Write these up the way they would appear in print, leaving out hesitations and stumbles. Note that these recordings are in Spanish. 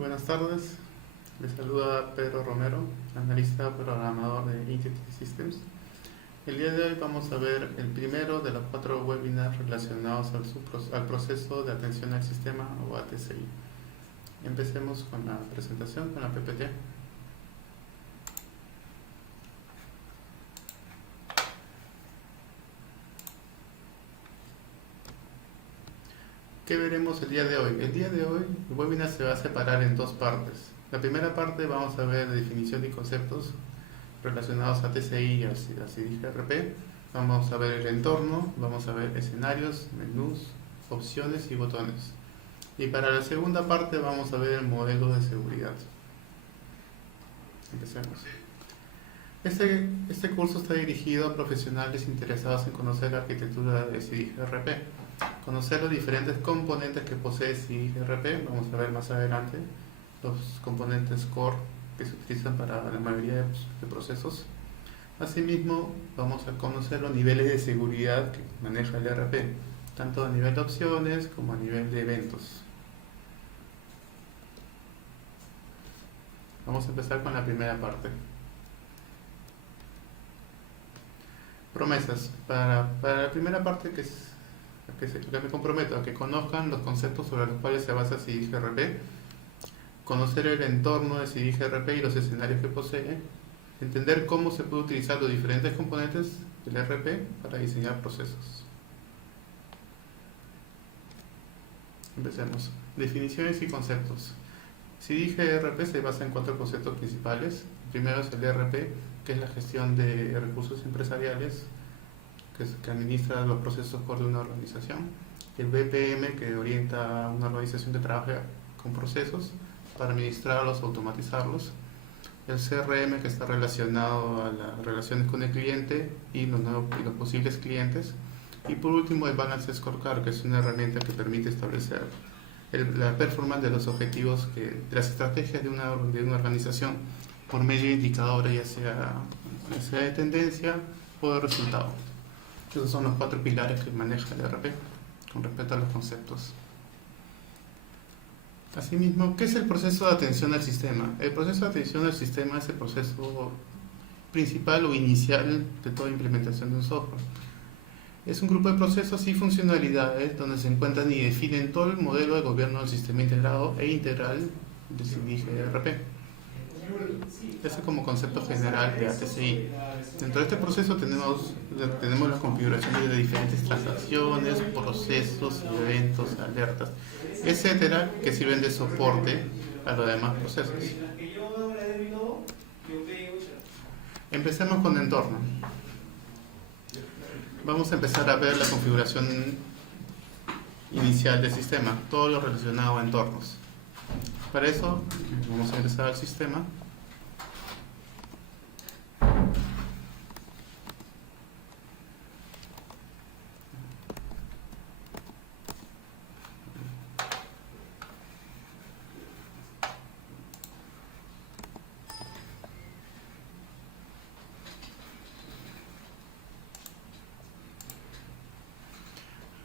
buenas tardes. Les saluda Pedro Romero, analista programador de Entity Systems. El día de hoy vamos a ver el primero de los 4 webinars relacionados al proceso de atención al sistema o ATCI. Empecemos con la presentación, con la PPT. ¿Qué veremos el día de hoy? El día de hoy el webinar se va a separar en 2 partes. La primera parte vamos a ver definición y conceptos relacionados a TCI y a CIDIG-RP. Vamos a ver el entorno, vamos a ver escenarios, menús, opciones y botones. Y para la segunda parte vamos a ver el modelo de seguridad. Empecemos. Este curso está dirigido a profesionales interesados en conocer la arquitectura de CIDIG-RP, conocer los diferentes componentes que posee CIDIG-RP. Vamos a ver más adelante los componentes core que se utilizan para la mayoría de procesos. Asimismo, vamos a conocer los niveles de seguridad que maneja el RP, tanto a nivel de opciones como a nivel de eventos. Vamos a empezar con la primera parte. Promesas. Para la primera parte que me comprometo a que conozcan los conceptos sobre los cuales se basa CIDIG-RP, conocer el entorno de CIDIG-RP y los escenarios que posee, entender cómo se puede utilizar los diferentes componentes del RP para diseñar procesos. Empecemos. Definiciones y conceptos. CIDIG-RP se basa en 4 conceptos principales. El primero es el ERP, que es la gestión de recursos empresariales, que administra los procesos core de una organización. El BPM, que orienta a una organización que trabaja con procesos para administrarlos, automatizarlos. El CRM, que está relacionado a las relaciones con el cliente y los posibles clientes. Y por último, el Balance Scorecard, que es una herramienta que permite establecer la performance de los objetivos, de las estrategias de una organización por medio de indicadores, ya sea de tendencia o de resultado. Esos son los 4 pilares que maneja el ERP con respecto a los conceptos. Asimismo, ¿qué es el proceso de atención al sistema? El proceso de atención al sistema es el proceso principal o inicial de toda implementación de un software. Es un grupo de procesos y funcionalidades donde se encuentran y definen todo el modelo de gobierno del sistema integrado e integral del CIDIG-RP. Ese como concepto general de ATCI. Dentro de este proceso tenemos las configuraciones de diferentes transacciones, procesos, eventos, alertas, etcétera, que sirven de soporte a los demás procesos. Empecemos con entorno. Vamos a empezar a ver la configuración inicial del sistema, todo lo relacionado a entornos. Para eso vamos a ingresar al sistema.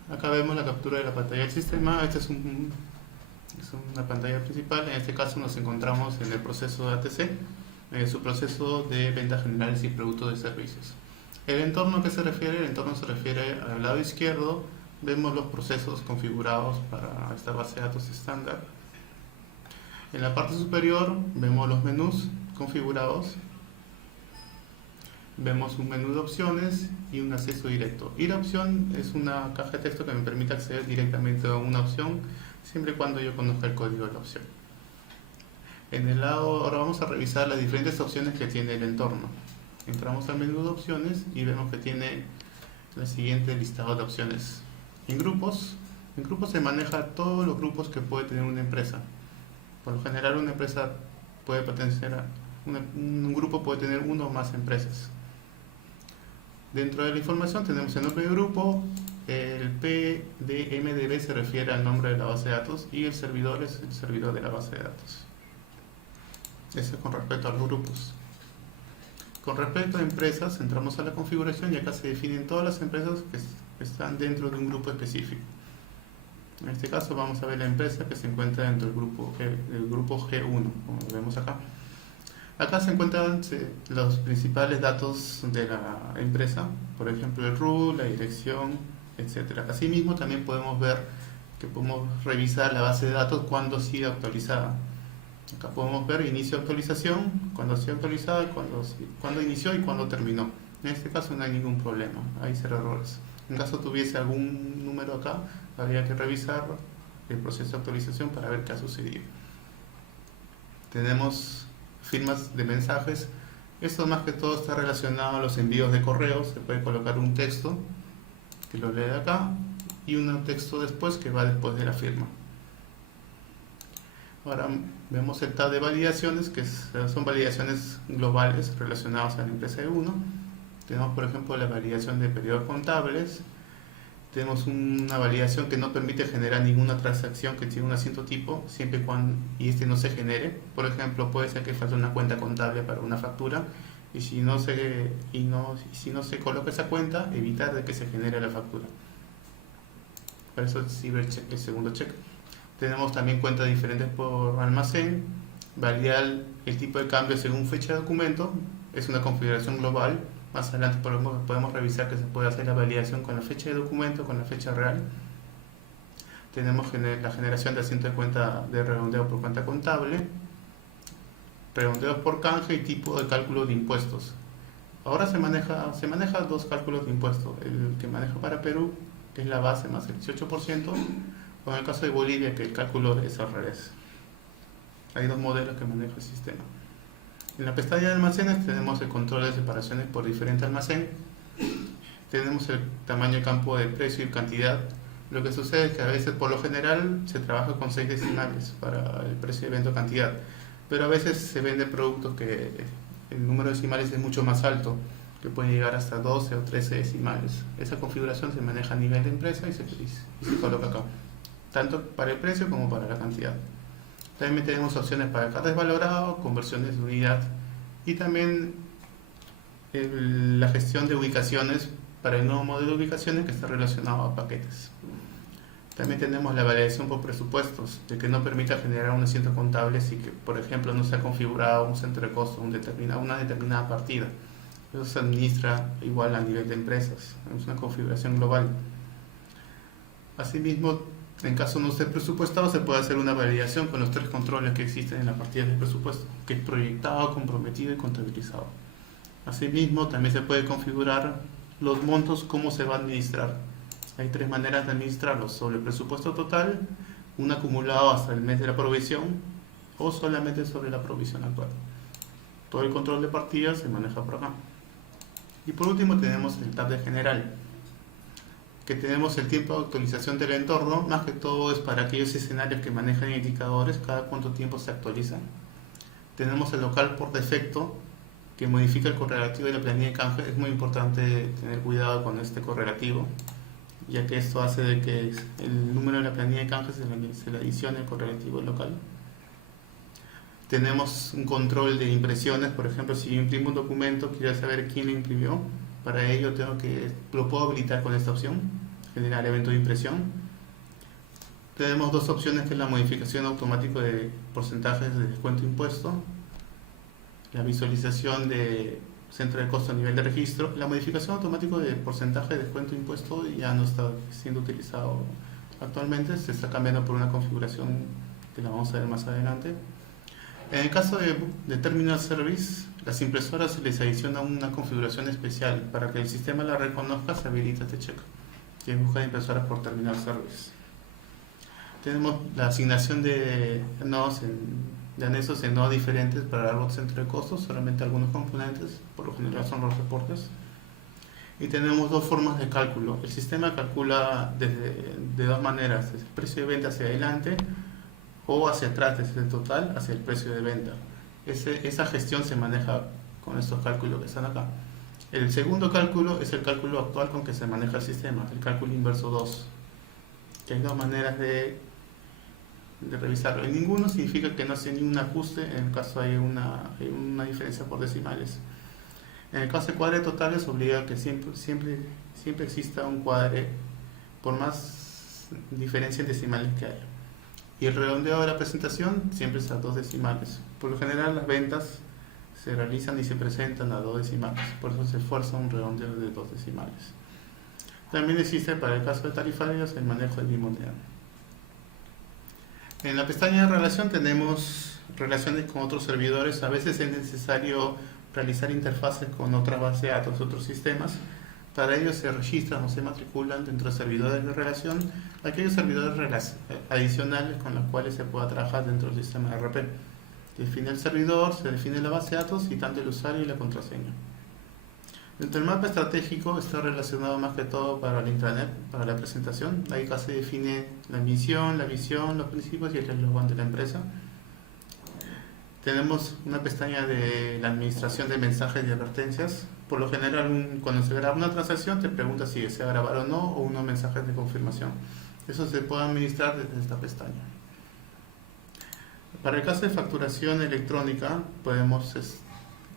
Acá vemos la captura de la pantalla del sistema. Esta es una pantalla principal. En este caso nos encontramos en el proceso de ATC, en su proceso de ventas generales y productos de servicios. ¿El entorno a qué se refiere? El entorno se refiere al lado izquierdo. Vemos los procesos configurados para esta base de datos estándar. En la parte superior vemos los menús configurados. Vemos un menú de opciones y un acceso directo. Ir a opción es una caja de texto que me permite acceder directamente a una opción siempre y cuando yo conozca el código de la opción. En el lado, ahora vamos a revisar las diferentes opciones que tiene el entorno. Entramos al menú de opciones y vemos que tiene el siguiente listado de opciones. En grupos se maneja todos los grupos que puede tener una empresa. Por lo general una empresa puede pertenecer a un grupo puede tener 1 o más empresas. Dentro de la información tenemos el nombre del grupo, el PDMDB se refiere al nombre de la base de datos y el servidor es el servidor de la base de datos. Eso es con respecto a los grupos. Con respecto a empresas, entramos a la configuración y acá se definen todas las empresas que están dentro de un grupo específico. En este caso vamos a ver la empresa que se encuentra dentro del grupo G1, como lo vemos acá. Acá se encuentran los principales datos de la empresa, por ejemplo el RU, la dirección, etcétera. Asimismo también podemos ver que podemos revisar la base de datos cuando sigue actualizada. Acá podemos ver inicio de actualización, cuando sigue actualizada, cuando inició y cuando terminó. En este caso no hay ningún problema, hay 0 errores. En caso tuviese algún número acá, habría que revisar el proceso de actualización para ver qué ha sucedido. Tenemos firmas de mensajes. Esto más que todo está relacionado a los envíos de correos. Se puede colocar un texto que lo lee acá y un texto después que va después de la firma. Ahora vemos el tab de validaciones, que son validaciones globales relacionadas a la empresa de uno. Tenemos, por ejemplo, la validación de periodos contables. Tenemos una validación que no permite generar ninguna transacción que tiene un asiento tipo, siempre y cuando no se genere. Por ejemplo, puede ser que falte una cuenta contable para una factura, y si no se coloca esa cuenta, evitar de que se genere la factura. Para eso sirve el segundo check. Tenemos también cuentas diferentes por almacén. Validar el tipo de cambio según fecha de documento es una configuración global. Más adelante podemos revisar que se puede hacer la validación con la fecha de documento, con la fecha real. Tenemos la generación de asiento de cuenta de redondeo por cuenta contable, redondeos por canje y tipo de cálculo de impuestos. Ahora se maneja dos cálculos de impuestos. El que maneja para Perú, que es la base más el 18%, o en el caso de Bolivia, que el cálculo es al revés. Hay dos modelos que maneja el sistema. En la pestaña de almacenes tenemos el control de separaciones por diferente almacén. Tenemos el tamaño de campo de precio y cantidad. Lo que sucede es que a veces, por lo general, se trabaja con 6 decimales para el precio de venta o cantidad, pero a veces se venden productos que el número de decimales es mucho más alto, que puede llegar hasta 12 o 13 decimales. Esa configuración se maneja a nivel de empresa y se coloca acá, tanto para el precio como para la cantidad. También tenemos opciones para cada desvalorado, conversiones de unidad y también la gestión de ubicaciones para el nuevo modelo de ubicaciones que está relacionado a paquetes. También tenemos la validación por presupuestos, de que no permita generar un asiento contable si que, por ejemplo, no se ha configurado un centro de costo, una determinada partida. Eso se administra igual a nivel de empresas, es una configuración global. Asimismo, en caso no esté presupuestado, se puede hacer una validación con los 3 controles que existen en la partida de presupuesto, que es proyectado, comprometido y contabilizado. Asimismo, también se puede configurar los montos, cómo se va a administrar. Hay 3 maneras de administrarlos: sobre el presupuesto total, un acumulado hasta el mes de la provisión, o solamente sobre la provisión actual. Todo el control de partidas se maneja por acá. Y por último tenemos el tab de general, que tenemos el tiempo de actualización del entorno. Más que todo es para aquellos escenarios que manejan indicadores, cada cuánto tiempo se actualizan. Tenemos el local por defecto, que modifica el correlativo de la planilla de canje. Es muy importante tener cuidado con este correlativo, ya que esto hace de que el número de la planilla de canje se le adicione al correlativo local. Tenemos un control de impresiones. Por ejemplo, si yo imprimo un documento, quiero saber quién lo imprimió. Para ello lo puedo habilitar con esta opción, generar evento de impresión. Tenemos 2 opciones, que es la modificación automática de porcentajes de descuento impuesto, la visualización de centro de costo a nivel de registro. La modificación automática de porcentaje de descuento impuesto ya no está siendo utilizado actualmente, se está cambiando por una configuración que la vamos a ver más adelante. En el caso de Terminal Service, las impresoras se les adiciona una configuración especial. Para que el sistema la reconozca, se habilita este check, que es busca de impresoras por Terminal Service. Tenemos la asignación de anexos en nodos diferentes para el centro de costos, solamente algunos componentes, por lo general son los reportes. Y tenemos 2 formas de cálculo. El sistema calcula de 2 maneras: el precio de venta hacia adelante o hacia atrás, desde el total hacia el precio de venta. Esa gestión se maneja con estos cálculos que están acá. El segundo cálculo es el cálculo actual con que se maneja el sistema, el cálculo inverso 2, que hay 2 maneras de revisarlo. En ninguno significa que no hace ni un ajuste, en el caso hay una diferencia por decimales. En el caso de cuadre totales, obliga a que siempre exista un cuadre, por más diferencia en decimales que haya. Y el redondeo de la presentación siempre es a 2 decimales. Por lo general las ventas se realizan y se presentan a 2 decimales, por eso se esfuerza un redondeo de 2 decimales. También existe para el caso de tarifarios el manejo de bimoneda. En la pestaña de relación tenemos relaciones con otros servidores. A veces es necesario realizar interfaces con otras bases de datos, otros sistemas. Para ello se registran o se matriculan dentro de servidores de relación aquellos servidores adicionales con los cuales se pueda trabajar dentro del sistema de RP. Se define el servidor, se define la base de datos y tanto el usuario y la contraseña. Dentro del mapa estratégico está relacionado más que todo para el intranet, para la presentación. Ahí casi se define la misión, la visión, los principios y el eslogan de la empresa. Tenemos una pestaña de la administración de mensajes y advertencias. Por lo general, cuando se graba una transacción, te pregunta si desea grabar o no, o unos mensajes de confirmación. Eso se puede administrar desde esta pestaña. Para el caso de facturación electrónica,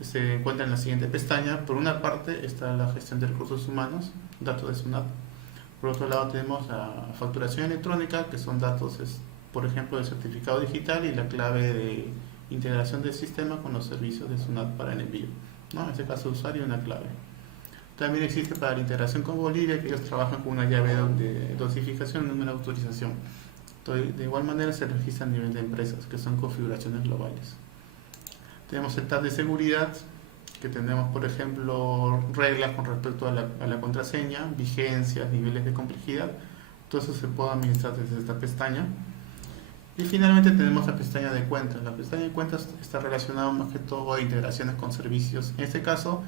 se encuentra en la siguiente pestaña. Por una parte está la gestión de recursos humanos, datos de SUNAT. Por otro lado tenemos la facturación electrónica, que son datos, por ejemplo, del certificado digital y la clave de integración del sistema con los servicios de SUNAT para el envío, ¿no? En este caso usuario y una clave. También existe para la integración con Bolivia, que ellos trabajan con una llave de dosificación y número de autorización. Entonces, de igual manera se registra a nivel de empresas, que son configuraciones globales. Tenemos el tab de seguridad, que tenemos, por ejemplo, reglas con respecto a la contraseña, vigencias, niveles de complejidad. Todo eso se puede administrar desde esta pestaña. Y finalmente tenemos la pestaña de cuentas. La pestaña de cuentas está relacionada más que todo a integraciones con servicios. En este caso,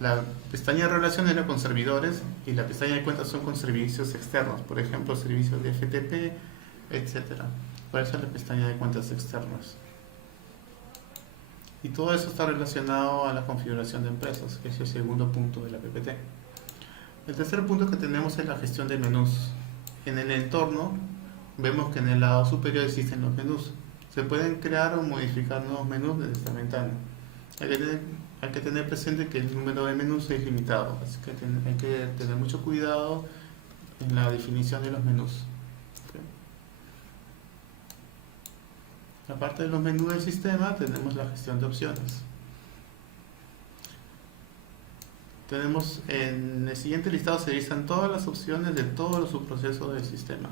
la pestaña de relaciones era con servidores y la pestaña de cuentas son con servicios externos, por ejemplo, servicios de FTP, etc. Por eso es la pestaña de cuentas externas. Y todo eso está relacionado a la configuración de empresas, que es el segundo punto de la PPT. El tercer punto que tenemos es la gestión de menús. En el entorno vemos que en el lado superior existen los menús. Se pueden crear o modificar nuevos menús desde esta ventana. Hay que tener presente que el número de menús es limitado, así que hay que tener mucho cuidado en la definición de los menús. Aparte de los menús del sistema, tenemos la gestión de opciones. Tenemos en el siguiente listado se listan todas las opciones de todos los subprocesos del sistema.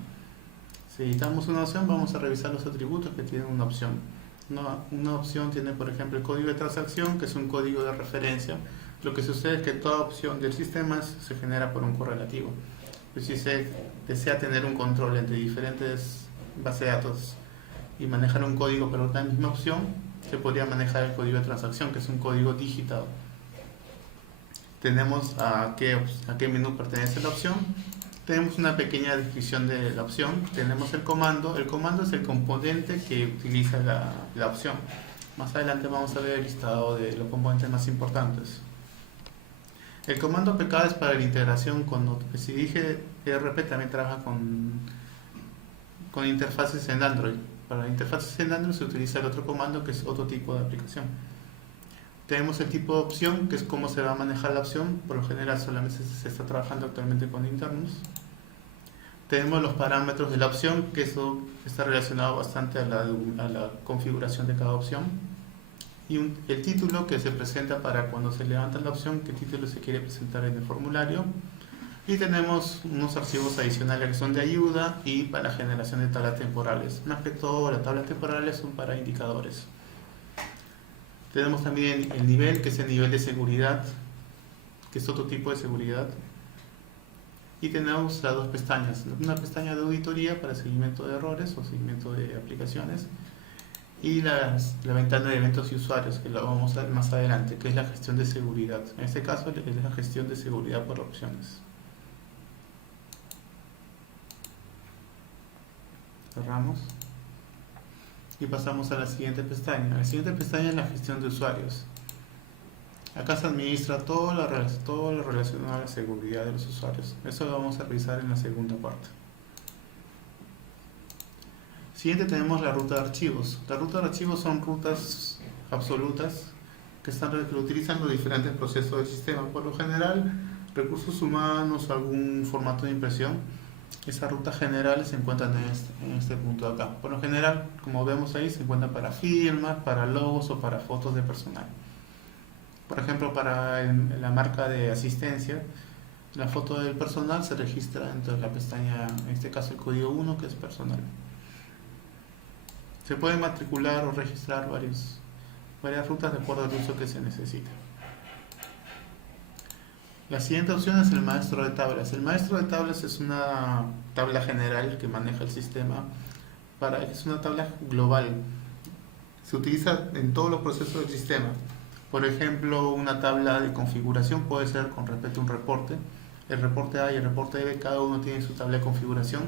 Si editamos una opción, vamos a revisar los atributos que tiene una opción. Una opción tiene, por ejemplo, el código de transacción, que es un código de referencia. Lo que sucede es que toda opción del sistema se genera por un correlativo. Pues si se desea tener un control entre diferentes bases de datos y manejar un código para una misma opción, se podría manejar el código de transacción, que es un código digitado. Tenemos a qué menú pertenece la opción. Tenemos una pequeña descripción de la opción. Tenemos el comando. El comando es el componente que utiliza la opción. Más adelante vamos a ver el listado de los componentes más importantes. El comando APK es para la integración con otros. Si dije ERP, también trabaja con interfaces en Android. Para interfaces en Android se utiliza el otro comando, que es otro tipo de aplicación. Tenemos el tipo de opción, que es cómo se va a manejar la opción. Por lo general solamente se está trabajando actualmente con internos. Tenemos los parámetros de la opción, que eso está relacionado bastante a la configuración de cada opción. Y el título que se presenta para cuando se levanta la opción, qué título se quiere presentar en el formulario. Y tenemos unos archivos adicionales que son de ayuda y para la generación de tablas temporales. Más que todo, las tablas temporales son para indicadores. Tenemos también el nivel, que es el nivel de seguridad, que es otro tipo de seguridad. Y tenemos las dos pestañas. Una pestaña de auditoría para seguimiento de errores o seguimiento de aplicaciones. Y la ventana de eventos y usuarios, que lo vamos a ver más adelante, que es la gestión de seguridad. En este caso es la gestión de seguridad por opciones. Cerramos. Y pasamos a la siguiente pestaña. La siguiente pestaña es la gestión de usuarios. Acá se administra todo lo relacionado a la seguridad de los usuarios. Eso lo vamos a revisar en la segunda parte. Siguiente tenemos la ruta de archivos. La ruta de archivos son rutas absolutas que lo utilizan los diferentes procesos del sistema. Por lo general, recursos humanos, algún formato de impresión. Esas rutas generales se encuentran en este punto de acá. Por lo general, como vemos ahí, se encuentran para firmas, para logos o para fotos de personal. Por ejemplo, para la marca de asistencia, la foto del personal se registra dentro de la pestaña, en este caso el código 1, que es personal. Se pueden matricular o registrar varias rutas de acuerdo al uso que se necesita. La siguiente opción es el maestro de tablas. El maestro de tablas es una tabla general que maneja el sistema. Es una tabla global. Se utiliza en todos los procesos del sistema. Por ejemplo, una tabla de configuración puede ser con respecto a un reporte. El reporte A y el reporte B, cada uno tiene su tabla de configuración.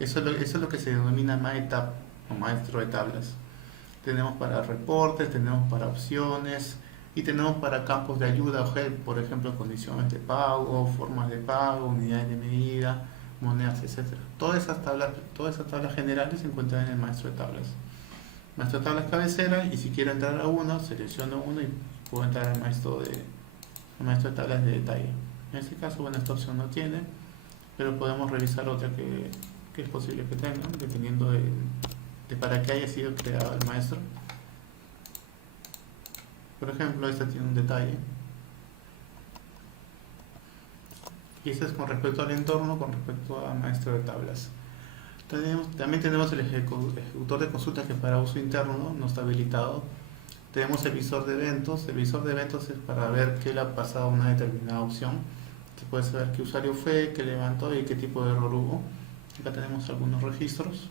Eso es lo que se denomina MyTab o maestro de tablas. Tenemos para reportes, tenemos para opciones y tenemos para campos de ayuda o help, por ejemplo, condiciones de pago, formas de pago, unidades de medida, monedas, etc. Todas esas tablas generales se encuentran en el maestro de tablas. Maestro de tablas cabecera, y si quiero entrar a uno, selecciono uno y puedo entrar al maestro de tablas de detalle. En este caso, bueno, esta opción no tiene, pero podemos revisar otra que es posible que tenga, dependiendo de para qué haya sido creado el maestro. Por ejemplo, esta tiene un detalle. Y este es con respecto al entorno, con respecto al maestro de tablas. También tenemos el ejecutor de consultas, que para uso interno no está habilitado. Tenemos el visor de eventos. El visor de eventos es para ver qué le ha pasado a una determinada opción. Se puede saber qué usuario fue, qué levantó y qué tipo de error hubo. Acá tenemos algunos registros.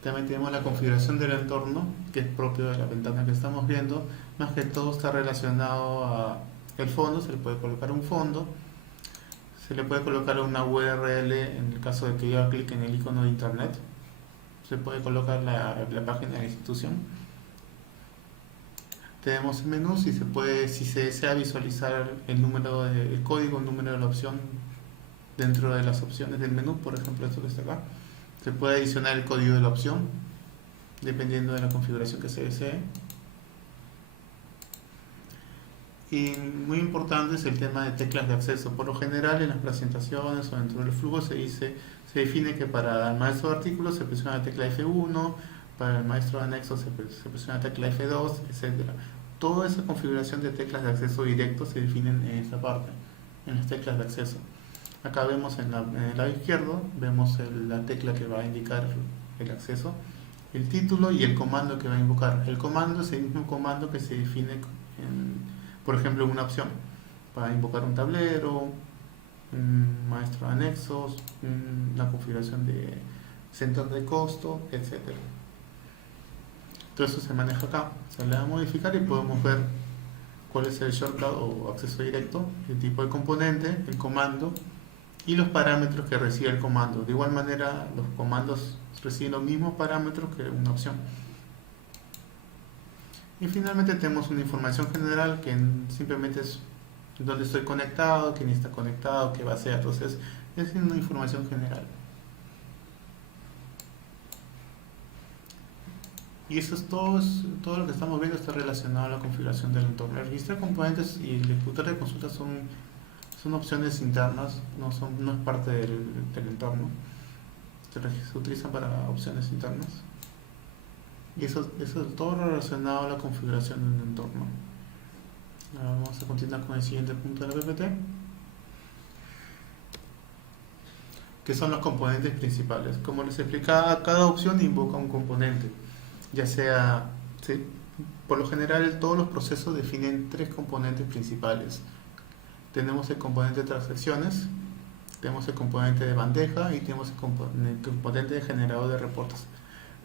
También tenemos la configuración del entorno, que es propio de la ventana que estamos viendo. Más que todo está relacionado a el fondo. Se le puede colocar un fondo, se le puede colocar una URL en el caso de que yo haga clic en el icono de internet. Se puede colocar la página de la institución. Tenemos el menú, si se desea visualizar el código, el número de la opción dentro de las opciones del menú, por ejemplo esto que está acá. Se puede adicionar el código de la opción dependiendo de la configuración que se desee. Y muy importante es el tema de teclas de acceso. Por lo general, en las presentaciones o dentro del flujo se define que para el maestro de artículos se presiona la tecla F1, para el maestro de anexos se presiona la tecla F2, etc. Toda esa configuración de teclas de acceso directo se definen en esta parte, en las teclas de acceso. Acá vemos en el lado izquierdo, vemos la tecla que va a indicar el acceso, el título y el comando que va a invocar. El comando es el mismo comando que se define, por ejemplo, en una opción, para invocar un tablero, un maestro de anexos, una configuración de centro de costo, etc. Todo eso se maneja acá. Se le da a modificar y podemos ver cuál es el shortcut o acceso directo, el tipo de componente, el comando y los parámetros que recibe el comando. De igual manera, los comandos reciben los mismos parámetros que una opción. Y finalmente tenemos una información general que simplemente es dónde estoy conectado, quién está conectado, qué base de datos es una información general. Y eso es todo lo que estamos viendo está relacionado a la configuración del entorno. El registro de componentes y el ejecutor de consultas son opciones internas, no es parte del entorno. Se utilizan para opciones internas. Y eso es todo relacionado a la configuración de un entorno. Ahora vamos a continuar con el siguiente punto de la PPT, que son los componentes principales. Como les explicaba, cada opción invoca un componente, ya sea, ¿sí? Por lo general todos los procesos definen tres componentes principales. Tenemos el componente de transacciones, tenemos el componente de bandeja y tenemos el componente de generador de reportes.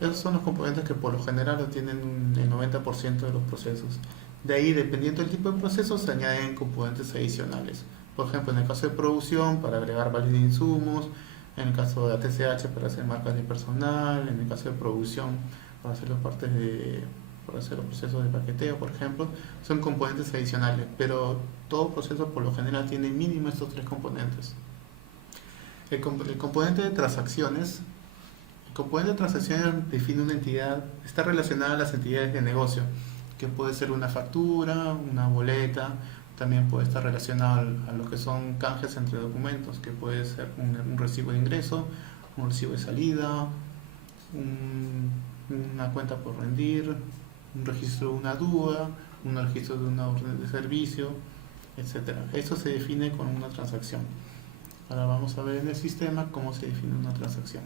Esos son los componentes que por lo general lo tienen el 90% de los procesos. De ahí, dependiendo del tipo de proceso, se añaden componentes adicionales. Por ejemplo, en el caso de producción, para agregar vales de insumos; en el caso de ATCH, para hacer marcas de personal; en el caso de producción, para hacer para hacer los procesos de paqueteo, por ejemplo. Son componentes adicionales, pero todo proceso por lo general tiene mínimo estos tres componentes. El componente de transacciones. El componente de transacciones define una entidad, está relacionada a las entidades de negocio, que puede ser una factura, una boleta, también puede estar relacionado a lo que son canjes entre documentos, que puede ser un recibo de ingreso, un recibo de salida, una cuenta por rendir, un registro de una duda, un registro de una orden de servicio, etcétera. Esto se define con una transacción. Ahora vamos a ver en el sistema cómo se define una transacción.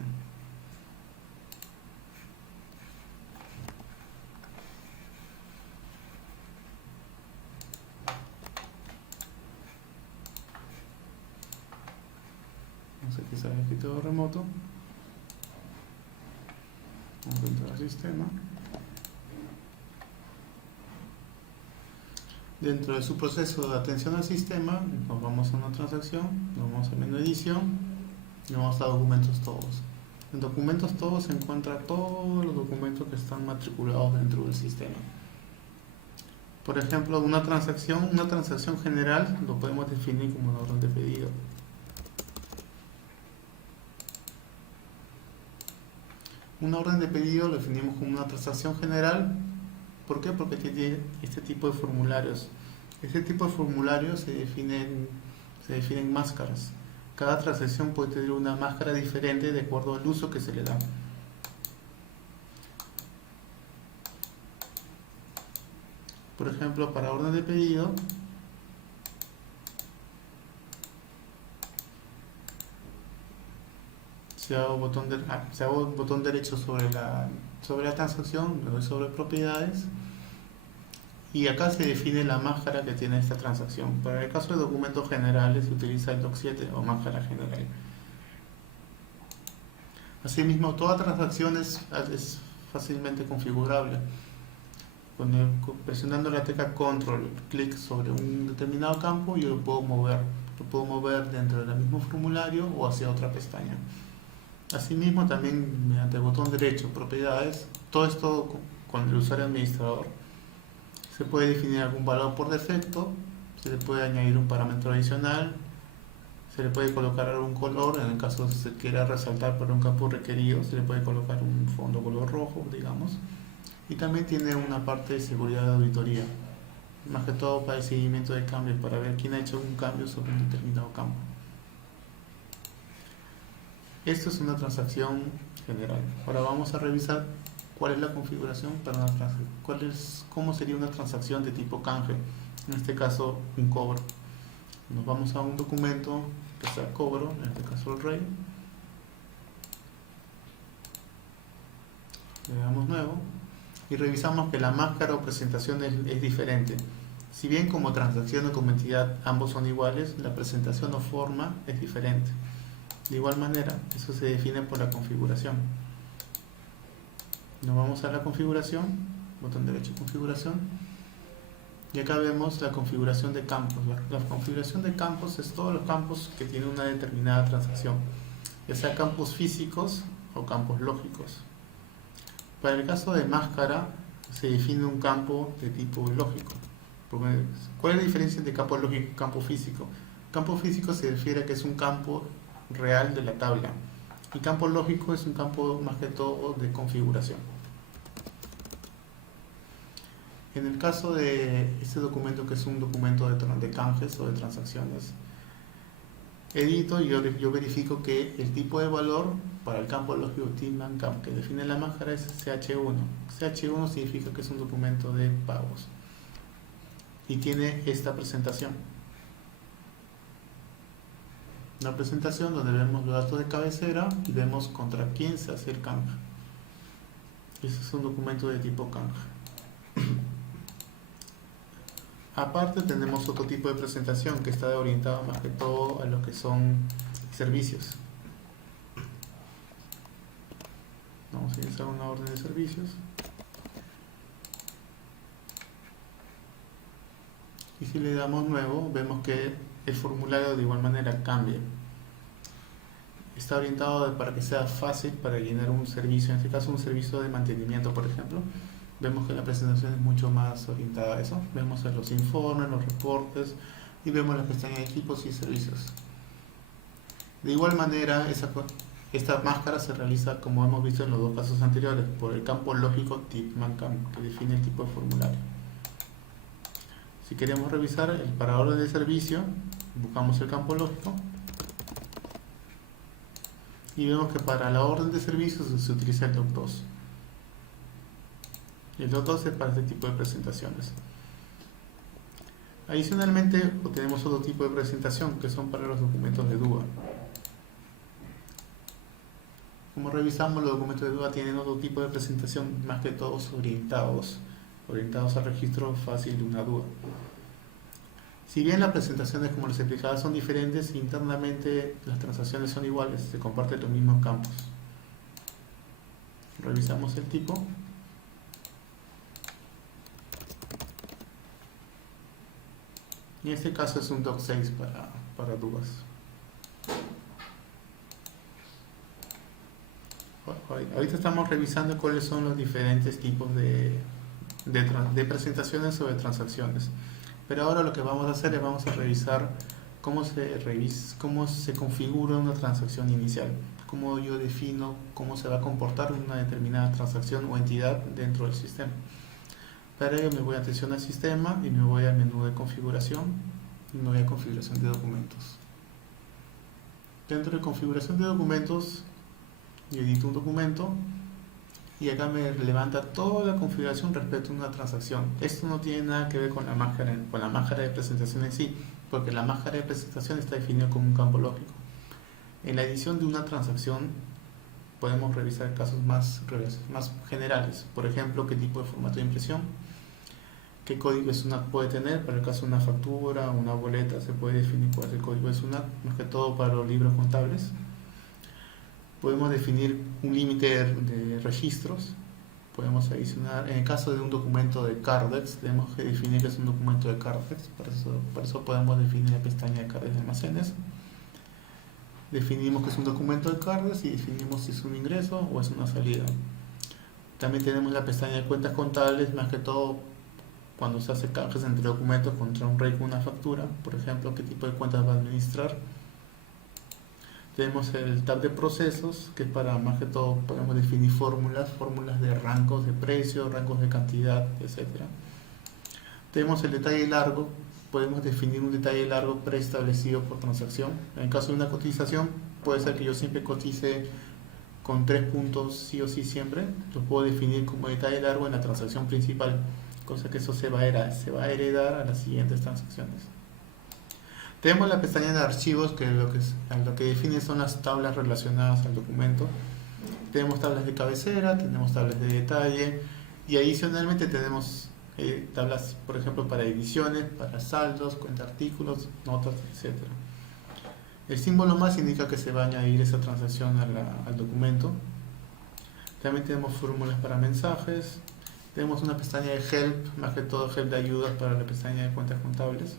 Vamos a utilizar el escritorio remoto. Vamos a entrar al sistema. Dentro de su proceso de atención al sistema, nos vamos a una transacción, nos vamos a menú edición y vamos a documentos todos. En documentos todos se encuentran todos los documentos que están matriculados dentro del sistema. Por ejemplo, una transacción general lo podemos definir como una orden de pedido. Una orden de pedido lo definimos como una transacción general. ¿Por qué? Porque tiene este tipo de formularios. Este tipo de formularios se definen máscaras. Cada transacción puede tener una máscara diferente de acuerdo al uso que se le da. Por ejemplo, para orden de pedido, si hago botón derecho sobre la transacción, le doy sobre propiedades y acá se define la máscara que tiene esta transacción. Para el caso de documentos generales se utiliza el doc7 o máscara general. Asimismo, toda transacción es fácilmente configurable. Presionando la tecla control, clic sobre un determinado campo y yo lo puedo mover dentro del mismo formulario o hacia otra pestaña. Asimismo, también mediante el botón derecho, propiedades, todo esto con el usuario administrador, se puede definir algún valor por defecto, se le puede añadir un parámetro adicional, se le puede colocar algún color, en el caso de que se quiera resaltar por un campo requerido, se le puede colocar un fondo color rojo, digamos, y también tiene una parte de seguridad de auditoría, más que todo para el seguimiento de cambios, para ver quién ha hecho un cambio sobre un determinado campo. Esto es una transacción general. Ahora vamos a revisar cuál es la configuración para una transacción, cómo sería una transacción de tipo canje, en este caso un cobro. Nos vamos a un documento que sea cobro, en este caso el rey, le damos nuevo y revisamos que la máscara o presentación es diferente. Si bien como transacción o como entidad ambos son iguales, la presentación o forma es diferente. De igual manera, eso se define por la configuración. Nos vamos a la configuración, botón derecho configuración, y acá vemos la configuración de campos. La configuración de campos es todos los campos que tienen una determinada transacción, ya sea campos físicos o campos lógicos. Para el caso de máscara, se define un campo de tipo lógico. ¿Cuál es la diferencia entre campo lógico y campo físico? Campo físico se refiere a que es un campo real de la tabla. El campo lógico es un campo más que todo de configuración. En el caso de este documento, que es un documento de canjes o de transacciones, edito y yo verifico que el tipo de valor para el campo lógico que define la máscara es CH1. CH1 significa que es un documento de pagos y tiene esta presentación. Una presentación donde vemos los datos de cabecera y vemos contra quién se hace el canje. Este es un documento de tipo canje. Aparte tenemos otro tipo de presentación que está orientado más que todo a lo que son servicios. Vamos a iniciar una orden de servicios. Y si le damos nuevo, vemos que el formulario de igual manera cambia. Está orientado para que sea fácil para llenar un servicio, en este caso un servicio de mantenimiento, por ejemplo. Vemos que la presentación es mucho más orientada a eso. Vemos los informes, los reportes y vemos la pestaña de equipos y servicios. De igual manera, esta máscara se realiza, como hemos visto en los dos casos anteriores, por el campo lógico TipManCamp, que define el tipo de formulario. Si queremos revisar para orden de servicio, buscamos el campo lógico y vemos que para la orden de servicio se utiliza el doc2. El doc2 es para este tipo de presentaciones. Adicionalmente, tenemos otro tipo de presentación que son para los documentos de DUA. Como revisamos, los documentos de DUA tienen otro tipo de presentación, más que todos orientados al registro fácil de una DUA. Si bien las presentaciones, como les explicaba, son diferentes, internamente las transacciones son iguales, se comparten los mismos campos. Revisamos el tipo. Y en este caso es un doc6 para DUAs. Ahorita estamos revisando cuáles son los diferentes tipos de presentaciones o de transacciones. Pero ahora lo que vamos a hacer es vamos a revisar cómo se configura una transacción inicial, cómo yo defino cómo se va a comportar una determinada transacción o entidad dentro del sistema. Para ello me voy a atención al sistema y me voy al menú de configuración y me voy a configuración de documentos. Dentro de configuración de documentos, yo edito un documento y acá me levanta toda la configuración respecto a una transacción. Esto no tiene nada que ver con la máscara de presentación en sí, porque la máscara de presentación está definida como un campo lógico. En la edición de una transacción podemos revisar casos más generales, por ejemplo, qué tipo de formato de impresión, qué código SUNAT puede tener. Para el caso de una factura, una boleta, se puede definir cuál es el código SUNAT, más que todo para los libros contables. Podemos definir un límite de registros, podemos adicionar, en el caso de un documento de CARDEX, tenemos que definir que es un documento de CARDEX, por eso podemos definir la pestaña de CARDEX de almacenes. Definimos que es un documento de CARDEX y definimos si es un ingreso o es una salida. También tenemos la pestaña de cuentas contables, más que todo cuando se hace canjes entre documentos contra un REC o una factura, por ejemplo, qué tipo de cuentas va a administrar. Tenemos el tab de procesos, que es para más que todo podemos definir fórmulas de rangos de precio, rangos de cantidad, etc. Tenemos el detalle largo, podemos definir un detalle largo preestablecido por transacción. En el caso de una cotización, puede ser que yo siempre cotice con 3 puntos sí o sí siempre, lo puedo definir como detalle largo en la transacción principal, cosa que eso se va a heredar a las siguientes transacciones. Tenemos la pestaña de archivos, que lo que define son las tablas relacionadas al documento. Tenemos tablas de cabecera, tenemos tablas de detalle y adicionalmente tenemos tablas, por ejemplo, para ediciones, para saldos, cuenta artículos, notas, etc. El símbolo más indica que se va a añadir esa transacción al documento. También tenemos fórmulas para mensajes. Tenemos una pestaña de help, más que todo help de ayudas para la pestaña de cuentas contables.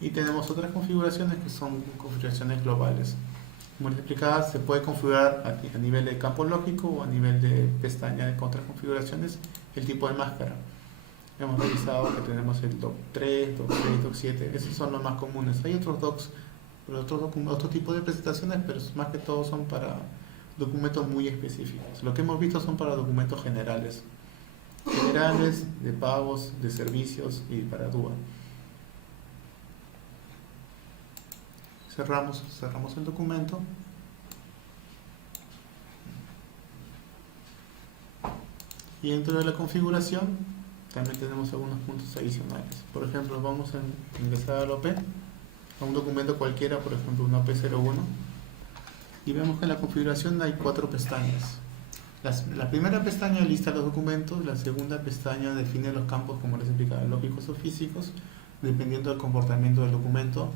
Y tenemos otras configuraciones que son configuraciones globales. Como les explicaba, se puede configurar a nivel de campo lógico o a nivel de pestaña de contraconfiguraciones el tipo de máscara. Hemos revisado que tenemos el doc3, doc6, doc7, esos son los más comunes. Hay otros docs, pero otro tipo de presentaciones, pero más que todo son para documentos muy específicos. Lo que hemos visto son para documentos generales, de pagos, de servicios y para DUA. Cerramos el documento y dentro de la configuración también tenemos algunos puntos adicionales. Por ejemplo, vamos a ingresar al OP, a un documento cualquiera, por ejemplo un OP01, y vemos que en la configuración hay 4 pestañas. La primera pestaña lista los documentos, la segunda pestaña define los campos, como les explicaba, lógicos o físicos, dependiendo del comportamiento del documento.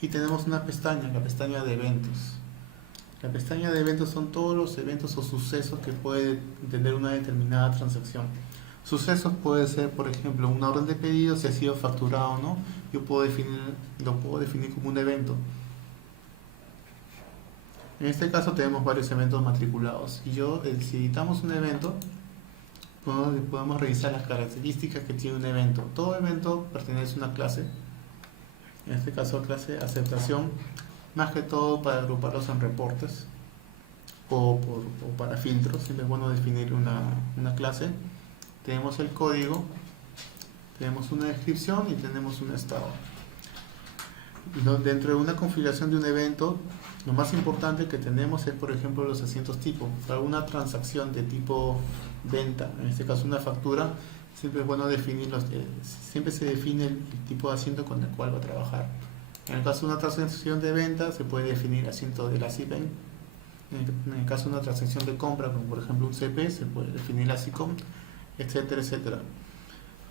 Y tenemos una pestaña, la pestaña de eventos. La pestaña de eventos son todos los eventos o sucesos que puede tener una determinada transacción. Sucesos puede ser, por ejemplo, una orden de pedido, si ha sido facturado o no. Yo lo puedo definir como un evento. En este caso tenemos varios eventos matriculados. Y si editamos un evento, podemos revisar las características que tiene un evento. Todo evento pertenece a una clase. En este caso clase aceptación, más que todo para agruparlos en reportes o para filtros. Siempre es bueno definir una clase. Tenemos el código, Tenemos una descripción y tenemos un estado. Dentro de una configuración de un evento, lo más importante que tenemos es, por ejemplo, los asientos tipo. Para una transacción de tipo venta, en este caso una factura, siempre es bueno definir siempre se define el tipo de asiento con el cual va a trabajar. En el caso de una transacción de venta, se puede definir asiento de la CIPEN. En el caso de una transacción de compra, como por ejemplo un CP, se puede definir la SICOM, etcétera, etcétera.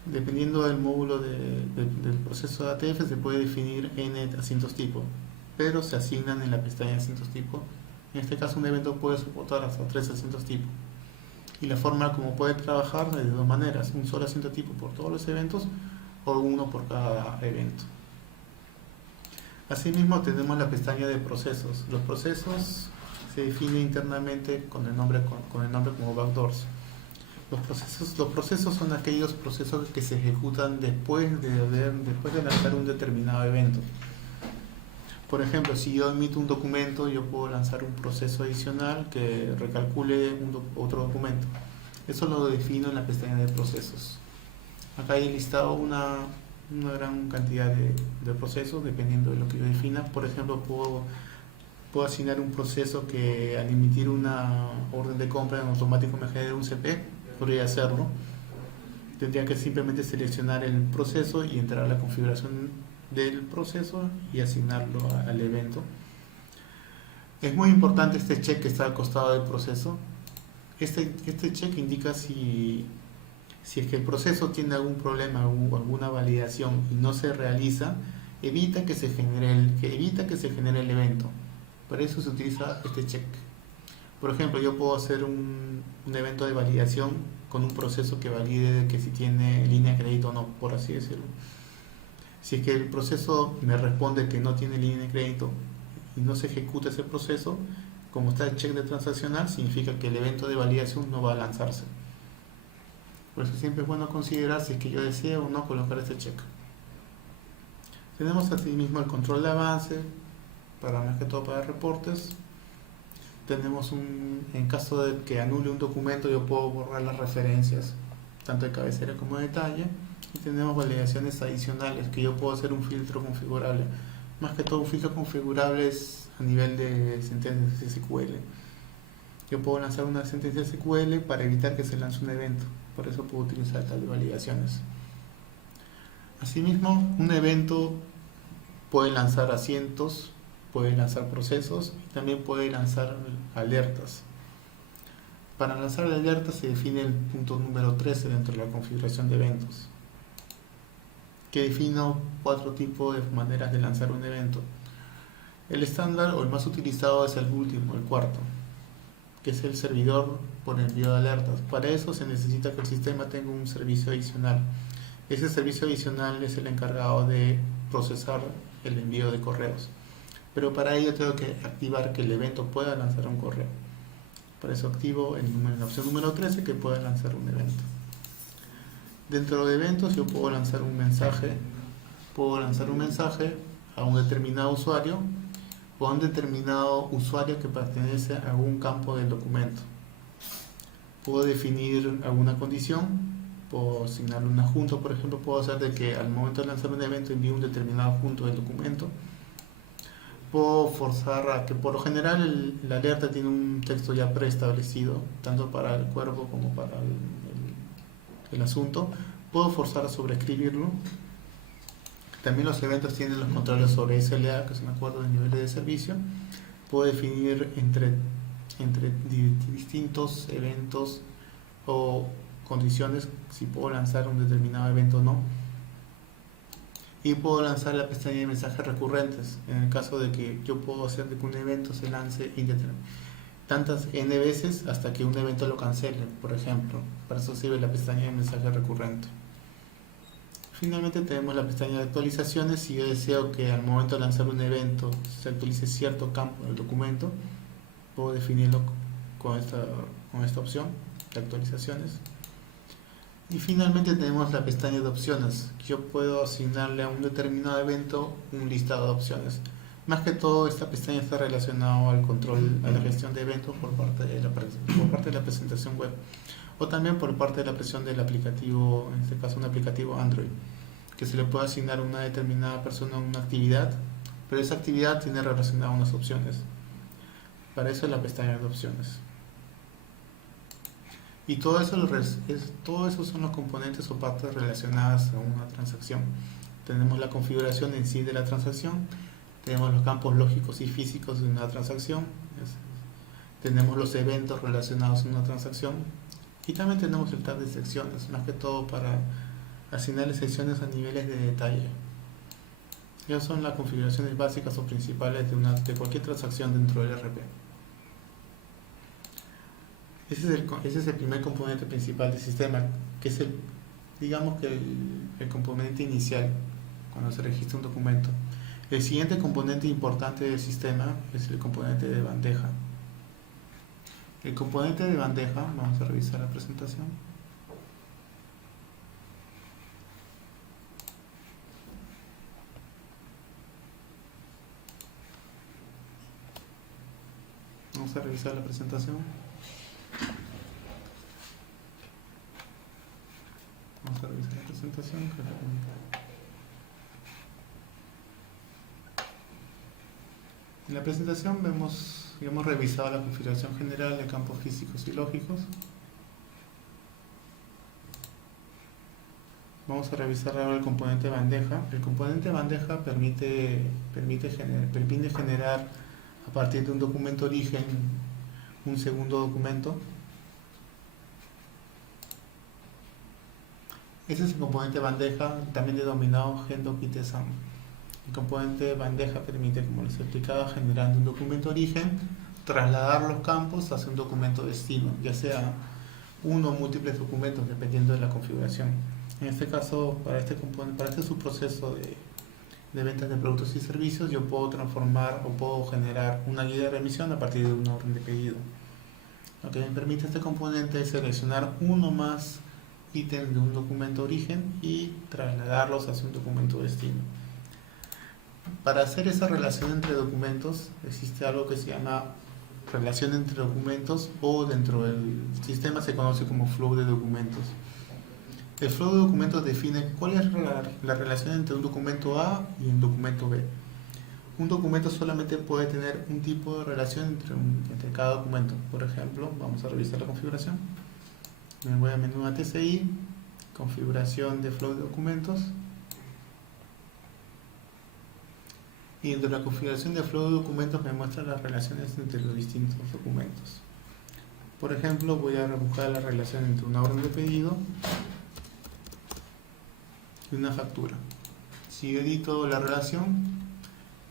Dependiendo del módulo del proceso de ATF, se puede definir N asientos tipo, pero se asignan en la pestaña de asientos tipo. En este caso, un evento puede soportar hasta 3 asientos tipo. Y la forma como puede trabajar es de dos maneras: un solo asiento tipo por todos los eventos o uno por cada evento. Asimismo, tenemos la pestaña de procesos. Los procesos se definen internamente con el nombre como backdoors. Los procesos son aquellos procesos que se ejecutan después de lanzar un determinado evento. Por ejemplo, si yo emito un documento, yo puedo lanzar un proceso adicional que recalcule otro documento. Eso lo defino en la pestaña de procesos. Acá hay listado una gran cantidad de procesos dependiendo de lo que yo defina. Por ejemplo, puedo asignar un proceso que al emitir una orden de compra en automático me genere un CP. Podría hacerlo. Tendría que simplemente seleccionar el proceso y entrar a la configuración del proceso y asignarlo al evento. Es muy importante este check que está al costado del proceso. Este check indica si es que el proceso tiene algún problema o alguna validación y no se realiza, evita que se genere el evento. Para eso se utiliza este check. Por ejemplo, yo puedo hacer un evento de validación con un proceso que valide que si tiene línea de crédito o no, por así decirlo. Si es que el proceso me responde que no tiene línea de crédito y no se ejecuta ese proceso, como está el check de transaccional, significa que el evento de validación no va a lanzarse. Por eso siempre es bueno considerar si es que yo deseo o no colocar este check. Tenemos asimismo el control de avance, más que todo para reportes. Tenemos en caso de que anule un documento, yo puedo borrar las referencias, tanto de cabecera como de detalle. Y tenemos validaciones adicionales, que yo puedo hacer un filtro configurable. Más que todo, un filtro configurable es a nivel de sentencias SQL. Yo puedo lanzar una sentencia SQL para evitar que se lance un evento. Por eso puedo utilizar tales validaciones. Asimismo, un evento puede lanzar asientos, puede lanzar procesos y también puede lanzar alertas. Para lanzar alertas se define el punto número 13 dentro de la configuración de eventos, que defino 4 tipos de maneras de lanzar un evento. El estándar o el más utilizado es el último, el cuarto, que es el servidor por envío de alertas. Para eso se necesita que el sistema tenga un servicio adicional. Ese servicio adicional es el encargado de procesar el envío de correos. Pero para ello tengo que activar que el evento pueda lanzar un correo. Para eso activo en la opción número 13 que pueda lanzar un evento. Dentro de eventos yo puedo lanzar un mensaje. Puedo lanzar un mensaje a un determinado usuario o a un determinado usuario que pertenece a algún campo del documento. Puedo definir alguna condición, puedo asignarle un adjunto, por ejemplo, puedo hacer de que al momento de lanzar un evento envíe un determinado adjunto del documento. Puedo forzar a que, por lo general, la alerta tiene un texto ya preestablecido, tanto para el cuerpo como para el asunto. Puedo forzar a sobreescribirlo. También los eventos tienen los controles sobre SLA, que son acuerdos de niveles de servicio. Puedo definir entre distintos eventos o condiciones si puedo lanzar un determinado evento o no. Y puedo lanzar la pestaña de mensajes recurrentes en el caso de que yo puedo hacer de que un evento se lance tantas n veces hasta que un evento lo cancele, por ejemplo. Para eso sirve la pestaña de mensaje recurrente. Finalmente tenemos la pestaña de actualizaciones. Si yo deseo que al momento de lanzar un evento se actualice cierto campo del documento, puedo definirlo con esta opción de actualizaciones. Y finalmente tenemos la pestaña de opciones. Yo puedo asignarle a un determinado evento un listado de opciones. Más que todo, esta pestaña está relacionada al control, a la gestión de eventos por parte de la presentación web, o también por parte de la presión del aplicativo, en este caso un aplicativo Android. que se le puede asignar a una determinada persona una actividad, pero esa actividad tiene relacionadas unas opciones. Para eso es la pestaña de opciones. Y todo eso son los componentes o partes relacionadas a una transacción. Tenemos la configuración en sí de la transacción, tenemos los campos lógicos y físicos de una transacción, tenemos los eventos relacionados a una transacción y también tenemos el tag de secciones, más que todo para asignarle secciones a niveles de detalle. Esas son las configuraciones básicas o principales de cualquier transacción dentro del RP. Ese es el primer componente principal del sistema, que es el componente inicial cuando se registra un documento. El siguiente componente importante del sistema es el componente de bandeja. El componente de bandeja, vamos a revisar la presentación. Vamos a revisar la presentación. Vamos a revisar la presentación. En la presentación hemos revisado la configuración general de campos físicos y lógicos. Vamos a revisar ahora el componente bandeja. El componente bandeja permite generar a partir de un documento origen un segundo documento. Ese es el componente bandeja, también denominado GenDoc-ITSAM. El componente bandeja permite, como les explicaba, generando un documento origen, trasladar los campos hacia un documento destino, ya sea uno o múltiples documentos, dependiendo de la configuración. En este caso, para este subproceso de ventas de productos y servicios, yo puedo transformar o puedo generar una guía de remisión a partir de una orden de pedido. Lo que me permite este componente es seleccionar uno más ítems de un documento origen y trasladarlos hacia un documento destino. Para hacer esa relación entre documentos existe algo que se llama relación entre documentos, o dentro del sistema se conoce como flow de documentos. El flow de documentos define cuál es la relación entre un documento A y un documento B. Un documento solamente puede tener un tipo de relación entre cada documento. Por ejemplo, vamos a revisar la configuración. Me voy a menú ATCI, configuración de flow de documentos. Y dentro de la configuración de flow de documentos me muestra las relaciones entre los distintos documentos. Por ejemplo, voy a buscar la relación entre una orden de pedido y una factura. Si edito la relación,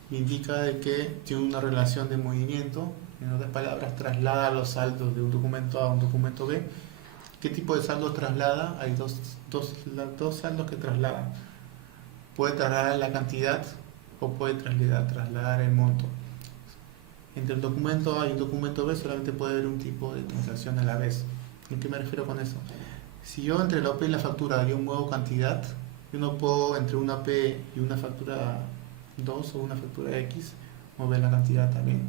me indica de que tiene una relación de movimiento. En otras palabras, traslada los saldos de un documento A a un documento B. ¿Qué tipo de saldos traslada? Hay dos saldos que traslada. Puede trasladar la cantidad o puede trasladar el monto. Entre el documento A y el documento B solamente puede haber un tipo de transacción a la vez. ¿A qué me refiero con eso? Si yo entre la OP y la factura yo muevo cantidad, yo no puedo entre una P y una factura 2 o una factura X mover la cantidad también.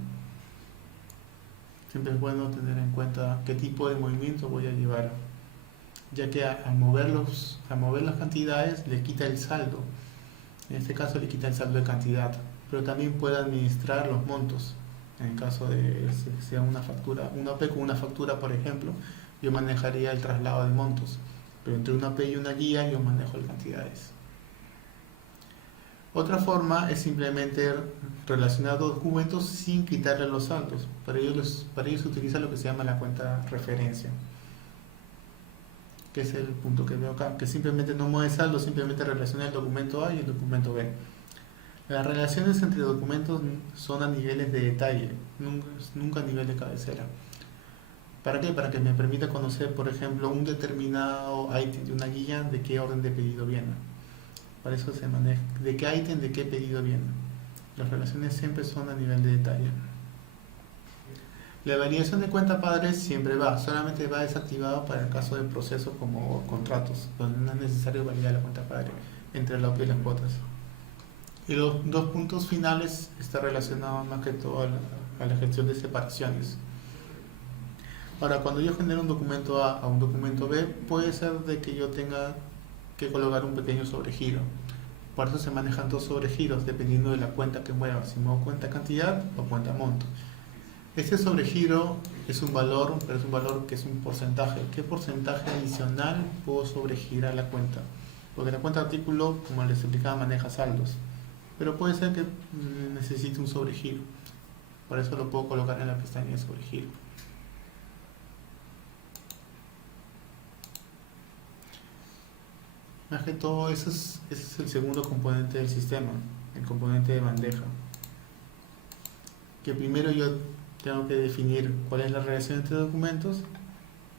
Siempre es bueno tener en cuenta qué tipo de movimiento voy a llevar, ya que al mover las cantidades le quita el saldo. En este caso le quita el saldo de cantidad, pero también puede administrar los montos. En el caso de que sea una OP con una factura, por ejemplo, yo manejaría el traslado de montos, pero entre una OP y una guía yo manejo las cantidades. Otra forma es simplemente relacionar dos documentos sin quitarle los saldos. Para ello se utiliza lo que se llama la cuenta referencia, que es el punto que veo acá, que simplemente no mueve saldos, simplemente relaciona el documento A y el documento B. Las relaciones entre documentos son a niveles de detalle, nunca a nivel de cabecera. ¿Para qué? Para que me permita conocer, por ejemplo, un determinado ítem de una guía, de qué orden de pedido viene. Para eso se maneja, de qué ítem, de qué pedido viene. Las relaciones siempre son a nivel de detalle. La validación de cuenta padre siempre solamente va desactivada para el caso de procesos como contratos, donde no es necesario validar la cuenta padre entre la OP y las cuotas. Y los dos puntos finales están relacionados más que todo a la gestión de separaciones. Ahora, cuando yo genero un documento A a un documento B, puede ser de que yo tenga que colocar un pequeño sobregiro. Por eso se manejan dos sobregiros dependiendo de la cuenta que mueva, si muevo cuenta cantidad o cuenta monto. Este sobregiro es un valor, pero es un valor que es un porcentaje. ¿Qué porcentaje adicional puedo sobregirar la cuenta? Porque la cuenta de artículo, como les explicaba, maneja saldos. Pero puede ser que necesite un sobregiro. Por eso lo puedo colocar en la pestaña de sobregiro. Más que todo, ese es el segundo componente del sistema, el componente de bandeja. Que primero yo tengo que definir cuál es la relación entre documentos,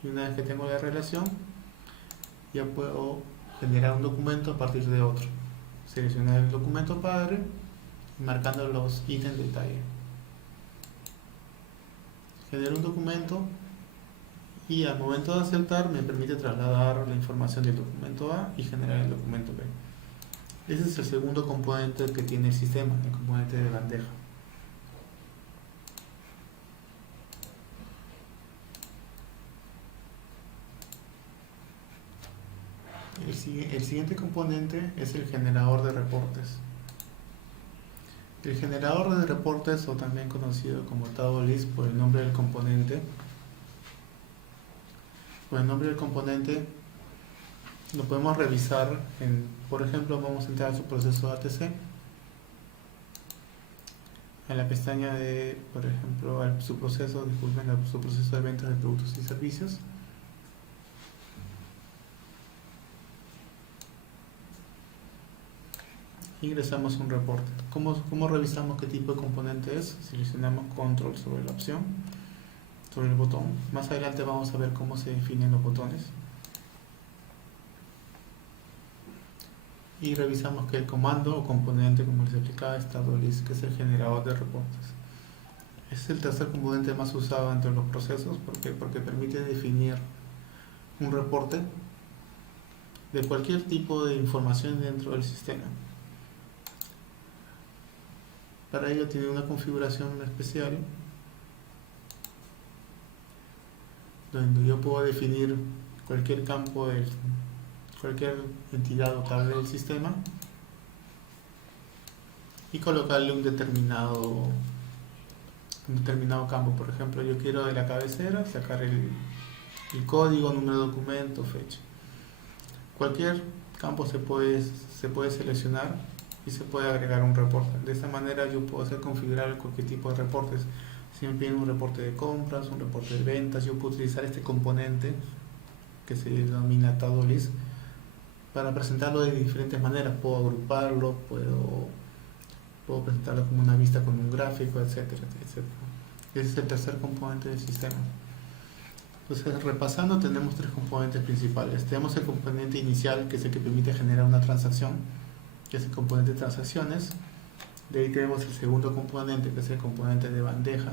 y una vez que tengo la relación, ya puedo generar un documento a partir de otro. Seleccionar el documento padre, marcando los ítems de detalle. Genero un documento y al momento de aceptar me permite trasladar la información del documento A y generar el documento B. Ese es el segundo componente que tiene el sistema, el componente de bandeja. El siguiente componente es el generador de reportes. El generador de reportes, o también conocido como TableList por el nombre del componente, lo podemos revisar por ejemplo, vamos a entrar a su proceso ATC, a la pestaña de, por ejemplo, su proceso de ventas de productos y servicios. Ingresamos un reporte. ¿Cómo revisamos qué tipo de componente es? Seleccionamos control sobre la opción, sobre el botón. Más adelante vamos a ver cómo se definen los botones. Y revisamos que el comando o componente, como les explicaba, es TableList, que es el generador de reportes. Es el tercer componente más usado entre los procesos. ¿Por qué? Porque permite definir un reporte de cualquier tipo de información dentro del sistema. Para ello tiene una configuración especial donde yo puedo definir cualquier campo de cualquier entidad o tabla del sistema y colocarle un determinado campo. Por ejemplo, yo quiero de la cabecera sacar el código, número de documento, fecha. Cualquier campo se puede seleccionar y se puede agregar un reporte. De esta manera yo puedo hacer configurar cualquier tipo de reportes. Si me piden un reporte de compras, un reporte de ventas, yo puedo utilizar este componente que se denomina TableList para presentarlo de diferentes maneras. Puedo agruparlo, puedo presentarlo como una vista con un gráfico, etcétera, etcétera. Ese es el tercer componente del sistema. Entonces, repasando, tenemos tres componentes principales. Tenemos el componente inicial, que es el que permite generar una transacción, que es el componente de transacciones. De ahí tenemos el segundo componente, que es el componente de bandeja,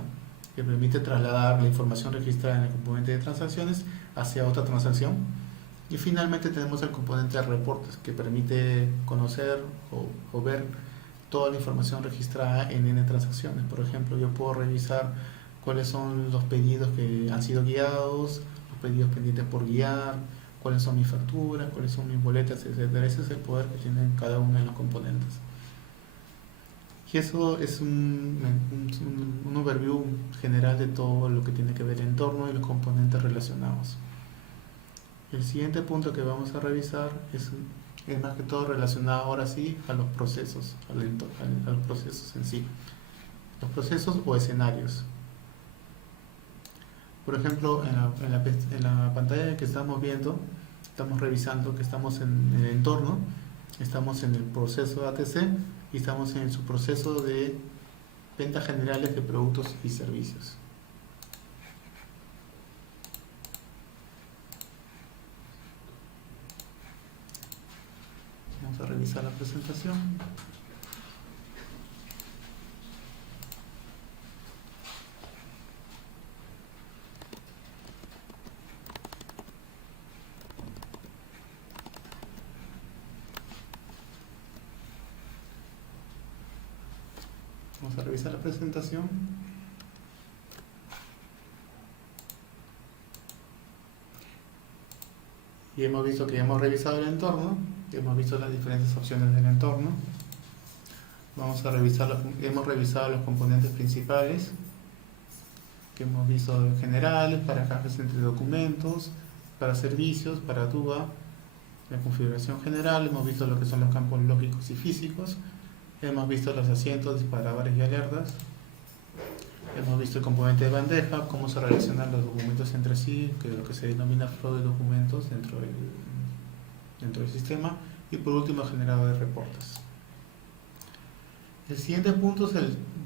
que permite trasladar la información registrada en el componente de transacciones hacia otra transacción. Y finalmente tenemos el componente de reportes, que permite conocer o ver toda la información registrada en N transacciones. Por ejemplo, yo puedo revisar cuáles son los pedidos que han sido guiados, los pedidos pendientes por guiar, cuáles son mis facturas, cuáles son mis boletas, etc. Ese es el poder que tienen cada uno de los componentes. Y eso es un overview general de todo lo que tiene que ver el entorno y los componentes relacionados. El siguiente punto que vamos a revisar es más que todo relacionado ahora sí a los procesos, a los procesos en sí. Los procesos o escenarios. Por ejemplo, en la pantalla que estamos viendo, estamos revisando que estamos en el entorno, estamos en el proceso ATC y estamos en su proceso de ventas generales de productos y servicios. Vamos a revisar la presentación. Vamos a revisar la presentación. Y hemos visto que ya hemos revisado el entorno. hemos visto las diferentes opciones del entorno. Hemos revisado los componentes principales, que hemos visto generales, para cajas entre documentos, para servicios, para DUA, la configuración general. Hemos visto lo que son los campos lógicos y físicos. Hemos visto los asientos, disparadores y alertas. Hemos visto el componente de bandeja, cómo se relacionan los documentos entre sí, que es lo que se denomina flow de documentos dentro del sistema. Y por último, el generador de reportes. El siguiente punto es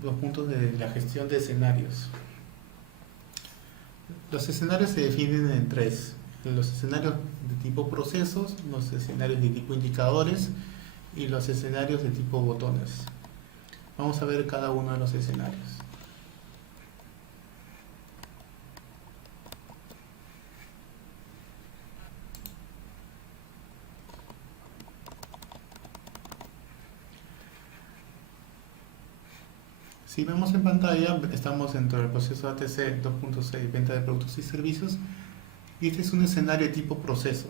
los puntos de la gestión de escenarios. Los escenarios se definen en tres: los escenarios de tipo procesos, los escenarios de tipo indicadores y los escenarios de tipo botones. Vamos a ver cada uno de los escenarios. Si vemos en pantalla, estamos dentro del proceso ATC 2.6, venta de productos y servicios, y este es un escenario de tipo proceso.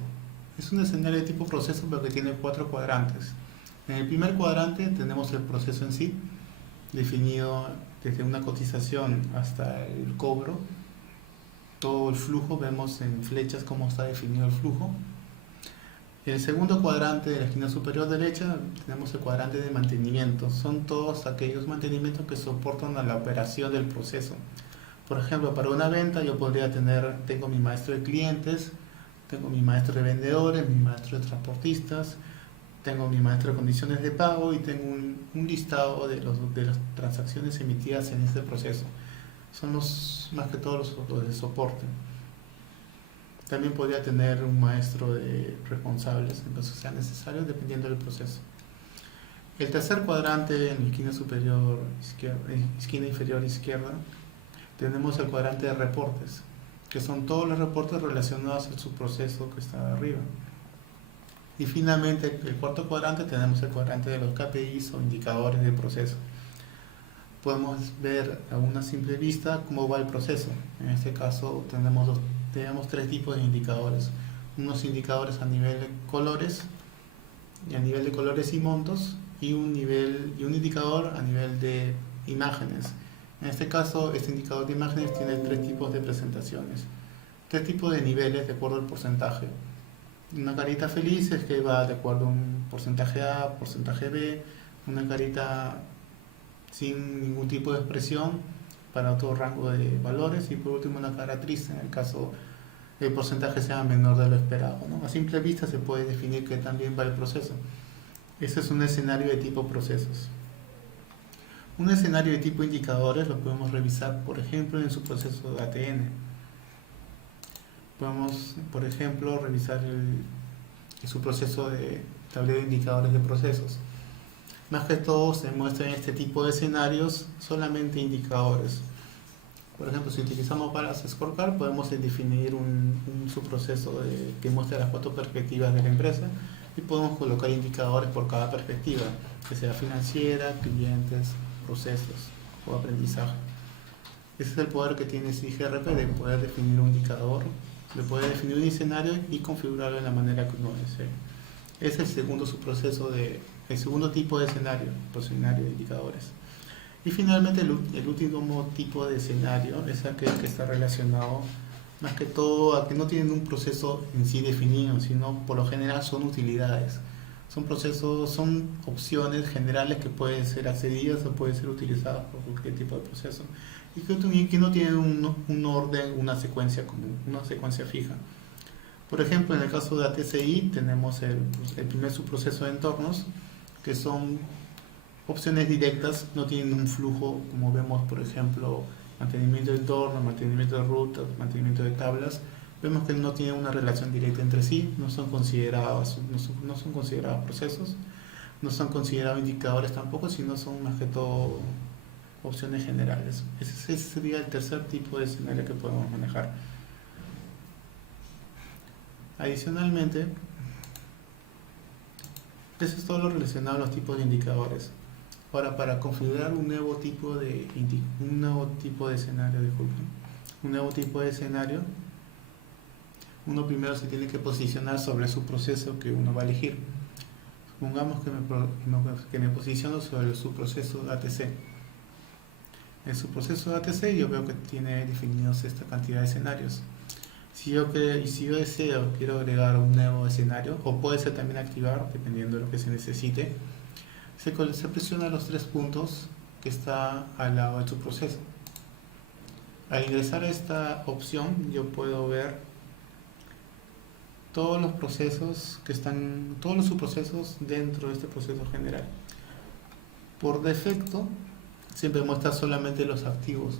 Es un escenario de tipo proceso porque tiene 4 cuadrantes. En el primer cuadrante tenemos el proceso en sí, definido desde una cotización hasta el cobro. Todo el flujo, vemos en flechas cómo está definido el flujo. En el segundo cuadrante de la esquina superior derecha tenemos el cuadrante de mantenimiento. Son todos aquellos mantenimientos que soportan a la operación del proceso. Por ejemplo, para una venta yo tengo mi maestro de clientes, tengo mi maestro de vendedores, mi maestro de transportistas, tengo mi maestro de condiciones de pago y tengo un listado de las transacciones emitidas en este proceso. Son más que todos los de soporte. También podría tener un maestro de responsables en caso sea necesario, dependiendo del proceso. El tercer cuadrante, en la esquina superior izquierda, esquina inferior izquierda, tenemos el cuadrante de reportes, que son todos los reportes relacionados al subproceso que está arriba. Y finalmente, el cuarto cuadrante, tenemos el cuadrante de los KPIs o indicadores del proceso. Podemos ver a una simple vista cómo va el proceso. En este caso tenemos 3 tipos de indicadores. Unos indicadores a nivel de colores, y a nivel de colores y montos, y un indicador a nivel de imágenes. En este caso, este indicador de imágenes tiene 3 tipos de presentaciones, 3 tipos de niveles de acuerdo al porcentaje. Una carita feliz es que va de acuerdo a un porcentaje A, porcentaje B. Una carita sin ningún tipo de expresión para otro rango de valores, y por último una cara triste en el caso el porcentaje sea menor de lo esperado, ¿no? A simple vista se puede definir que también va el proceso. Ese es un escenario de tipo procesos. Un escenario de tipo indicadores lo podemos revisar, por ejemplo, en su proceso de ATN. Podemos, por ejemplo, revisar su proceso de tablero de indicadores de procesos. Más que todo se muestran en este tipo de escenarios solamente indicadores. Por ejemplo, si utilizamos Balance Scorecard, podemos definir un subproceso que muestre las 4 perspectivas de la empresa, y podemos colocar indicadores por cada perspectiva, que sea financiera, clientes, procesos o aprendizaje. Ese es el poder que tiene SIGRP, de poder definir un indicador, de poder definir un escenario y configurarlo de la manera que uno desee. Ese es el segundo tipo de escenario, escenario de indicadores. Y finalmente el último tipo de escenario es aquel que está relacionado más que todo a que no tienen un proceso en sí definido, sino por lo general son utilidades. Son opciones generales que pueden ser accedidas o pueden ser utilizadas por cualquier tipo de proceso, y que no tienen un orden, una secuencia común, una secuencia fija. Por ejemplo, en el caso de ATCI tenemos el primer subproceso de entornos, que son opciones directas, no tienen un flujo, como vemos, por ejemplo, mantenimiento de entorno, mantenimiento de rutas, mantenimiento de tablas. Vemos que no tienen una relación directa entre sí, no son considerados procesos, no son considerados indicadores tampoco, sino son más que todo opciones generales. Ese sería el tercer tipo de escenario que podemos manejar. Adicionalmente, eso es todo lo relacionado a los tipos de indicadores. Ahora, para configurar un nuevo tipo de escenario, uno primero se tiene que posicionar sobre su proceso que uno va a elegir. Supongamos que me posiciono sobre el subproceso ATC. En su proceso de ATC yo veo que tiene definidos esta cantidad de escenarios. Si yo deseo, quiero agregar un nuevo escenario, o puede ser también activar, dependiendo de lo que se necesite, se presiona los 3 puntos que está al lado de su proceso. Al ingresar a esta opción, yo puedo ver todos los procesos todos los subprocesos dentro de este proceso general. Por defecto, siempre muestra solamente los activos,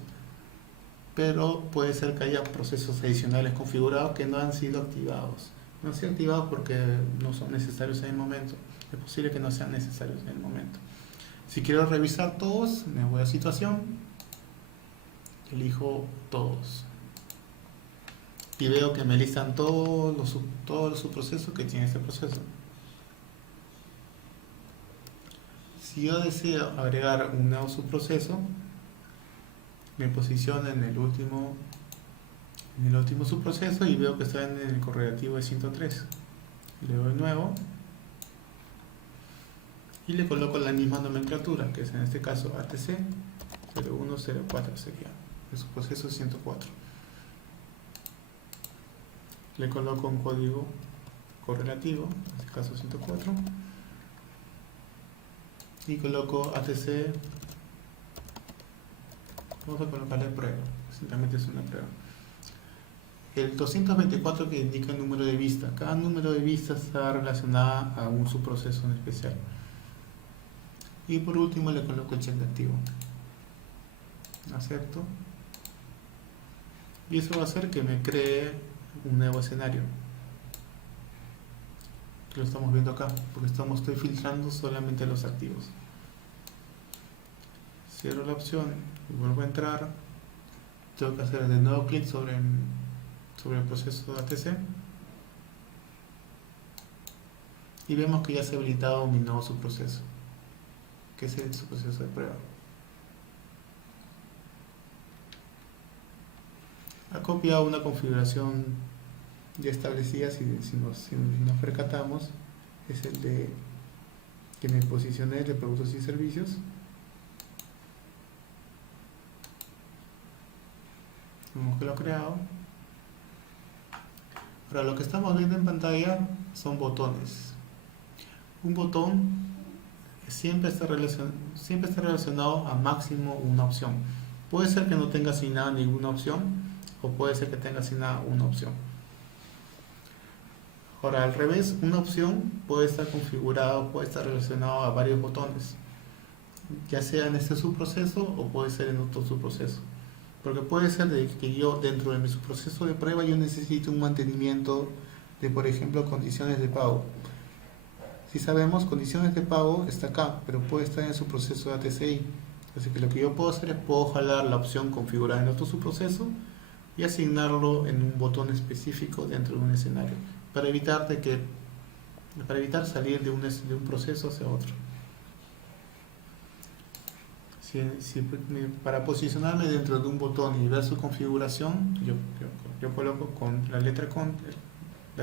pero puede ser que haya procesos adicionales configurados que no han sido activados. No han sido activados porque no son necesarios en el momento. Es posible que no sean necesarios en el momento. Si quiero revisar todos, me voy a situación, elijo todos y veo que me listan todos los subprocesos que tiene este proceso. Si yo deseo agregar un nuevo subproceso, me posiciono en el último subproceso y veo que está en el correlativo de 103. Le doy nuevo y le coloco la misma nomenclatura, que es en este caso ATC 0104 sería el subproceso 104. Le coloco un código correlativo, en este caso 104, y coloco ATC. Vamos a colocarle prueba, simplemente es una prueba. El 224 que indica el número de vistas. Cada número de vistas está relacionada a un subproceso en especial. Y por último le coloco el check de activo. Acepto. Y eso va a hacer que me cree un nuevo escenario. Lo estamos viendo acá, porque estoy filtrando solamente los activos. Cierro la opción y vuelvo a entrar. Tengo que hacer de nuevo clic sobre el proceso de ATC y vemos que ya se ha habilitado mi nuevo subproceso, que es el subproceso de prueba. Ha copiado una configuración ya establecida. Si nos percatamos, es el de que me posicioné de productos y servicios. Vemos que lo he creado. Ahora lo que estamos viendo en pantalla son botones. Un botón siempre está relacionado a máximo una opción. Puede ser que no tenga asignada ninguna opción, o puede ser que tenga asignada una opción. Ahora al revés, una opción puede estar configurada, puede estar relacionado a varios botones, ya sea en este subproceso o puede ser en otro subproceso. Porque puede ser que yo dentro de mi subproceso de prueba yo necesite un mantenimiento de, por ejemplo, condiciones de pago. Si sabemos, condiciones de pago está acá, pero puede estar en su proceso de ATCI. Así que lo que yo puedo hacer es puedo jalar la opción configurada en otro subproceso y asignarlo en un botón específico dentro de un escenario, para evitar salir de un proceso hacia otro. Para posicionarme dentro de un botón y ver su configuración, yo coloco con la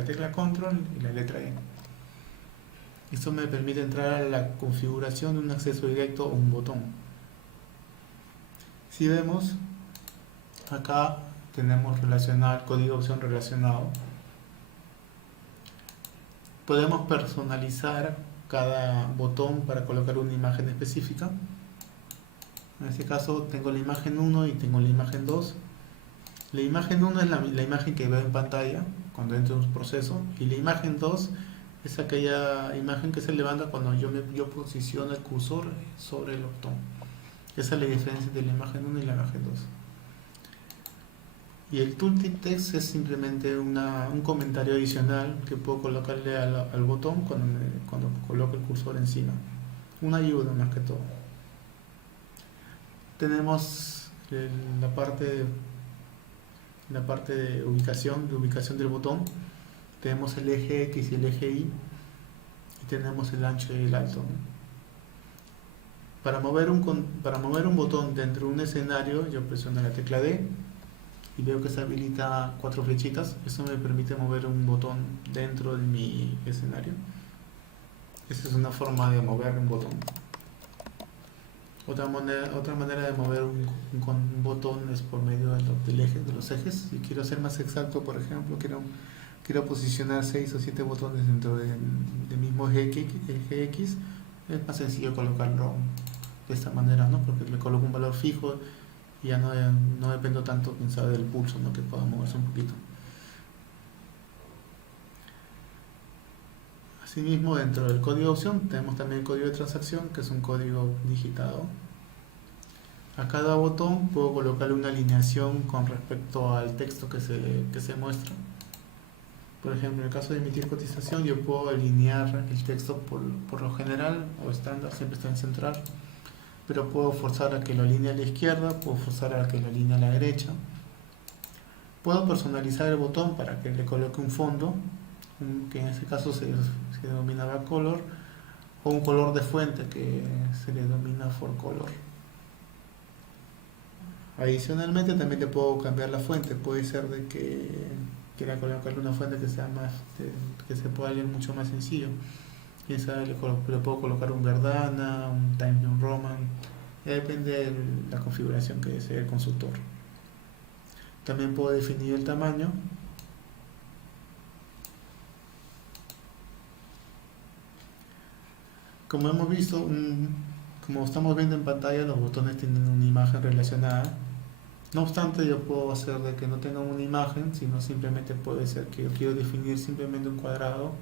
tecla control y la letra E. Esto me permite entrar a la configuración de un acceso directo o un botón. Si vemos, acá tenemos código opción relacionado. Podemos personalizar cada botón para colocar una imagen específica. En este caso tengo la imagen 1 y tengo la imagen 2. La imagen 1 es la imagen que veo en pantalla cuando entro en un proceso, y la imagen 2 es aquella imagen que se levanta cuando yo posiciono el cursor sobre el botón. Esa es la diferencia entre la imagen 1 y la imagen 2. Y el tooltip text es simplemente un comentario adicional que puedo colocarle al botón cuando coloco el cursor encima. Una ayuda más que todo. Tenemos la parte de ubicación del botón. Tenemos el eje X y el eje Y, y tenemos el ancho y el alto, ¿no? Para mover un botón dentro de un escenario, yo presiono la tecla D y veo que se habilita 4 flechitas. Eso me permite mover un botón dentro de mi escenario. Esa es una forma de mover un botón. Otra manera de mover un botón es por medio de los ejes. Si quiero ser más exacto, por ejemplo, quiero posicionar 6 o 7 botones dentro del mismo eje X, es más sencillo colocarlo de esta manera, ¿no? Porque le coloco un valor fijo y ya no dependo tanto, quién sabe, del pulso, ¿no? Que pueda moverse un poquito. Asimismo, dentro del código de opción tenemos también el código de transacción, que es un código digitado. A cada botón puedo colocarle una alineación con respecto al texto que se muestra. Por ejemplo, en el caso de emitir cotización, yo puedo alinear el texto por lo general o estándar, siempre está en central, pero puedo forzar a que lo alinee a la izquierda, puedo forzar a que lo alinee a la derecha. Puedo personalizar el botón para que le coloque un fondo, que en este caso se denomina backcolor, o un color de fuente que se le denomina forecolor. Adicionalmente también le puedo cambiar la fuente, puede ser de que quiera colocarle una fuente que sea más, que se pueda leer mucho más sencillo. Quién sabe, le puedo colocar un Verdana, un Times New Roman, ya depende de la configuración que desee el consultor. También puedo definir el tamaño. Como hemos visto, como estamos viendo en pantalla, los botones tienen una imagen relacionada. No obstante, yo puedo hacer de que no tengan una imagen, sino simplemente puede ser que yo quiero definir simplemente un cuadrado.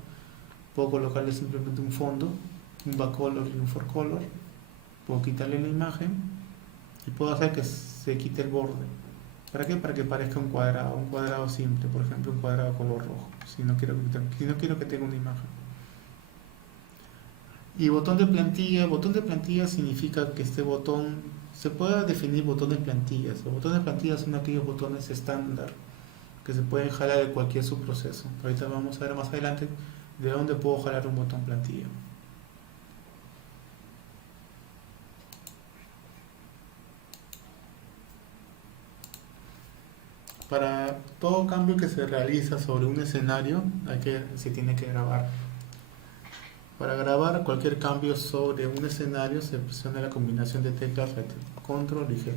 Puedo colocarle simplemente un fondo, un backcolor y un forecolor. Puedo quitarle la imagen y puedo hacer que se quite el borde. ¿Para qué? Para que parezca un cuadrado simple, por ejemplo, un cuadrado color rojo, si no quiero que tenga una imagen. Y botón de plantilla significa que este botón se puede definir botones plantillas. Los botones plantillas son aquellos botones estándar que se pueden jalar de cualquier subproceso. Ahorita vamos a ver más adelante de dónde puedo jalar un botón plantilla. Para todo cambio que se realiza sobre un escenario, se tiene que grabar. Para grabar cualquier cambio sobre un escenario se presiona la combinación de teclas Control y G.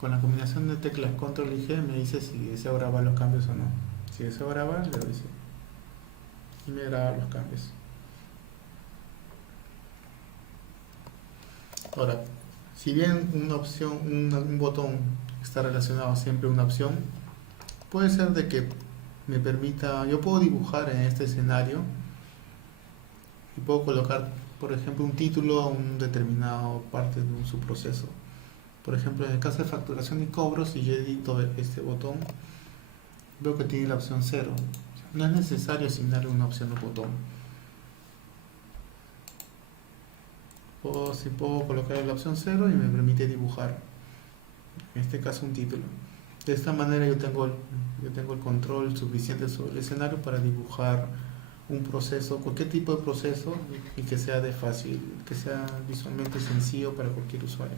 Con la combinación de teclas Control y G me dice si deseo grabar los cambios o no. Si deseo grabar, le doy sí. Y me graba los cambios. Ahora, si bien un botón está relacionado siempre a una opción, puede ser de que me permita, yo puedo dibujar en este escenario y puedo colocar, por ejemplo, un título a un determinado parte de un subproceso. Por ejemplo, en el caso de facturación y cobros, si yo edito este botón, veo que tiene la opción 0. No es necesario asignarle una opción al botón. Puedo colocar la opción 0 y me permite dibujar, en este caso, un título. De esta manera yo tengo el control suficiente sobre el escenario para dibujar un proceso, cualquier tipo de proceso, y que sea que sea visualmente sencillo para cualquier usuario.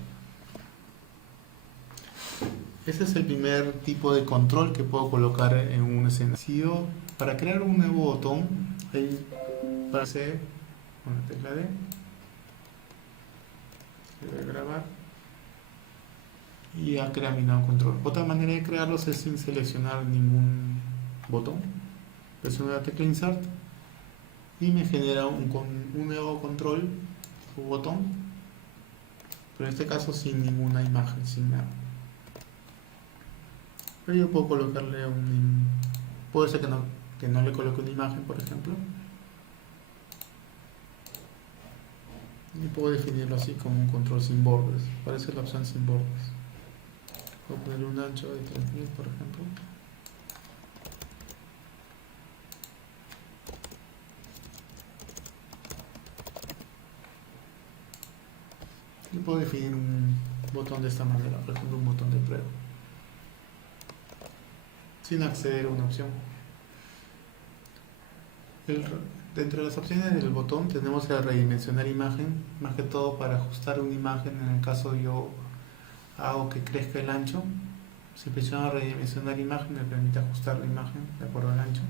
Ese es el primer tipo de control que puedo colocar en un escenario. Para crear un nuevo botón, para hacer con la tecla D, le voy a grabar y ya crea mi nuevo control. Otra manera de crearlos es sin seleccionar ningún botón. Presiono la tecla Insert y me genera un nuevo control o botón, pero en este caso sin ninguna imagen, sin nada. Pero yo puedo colocarle puede ser que no le coloque una imagen, por ejemplo, y puedo definirlo así como un control sin bordes. Aparece la opción sin bordes. Puedo ponerle un ancho de 3000, por ejemplo. Y puedo definir un botón de esta manera, por ejemplo, un botón de prueba, sin acceder a una opción. Dentro de las opciones del botón tenemos el redimensionar imagen, más que todo para ajustar una imagen. En el caso yo hago que crezca el ancho, si presiono redimensionar imagen me permite ajustar la imagen de acuerdo al ancho.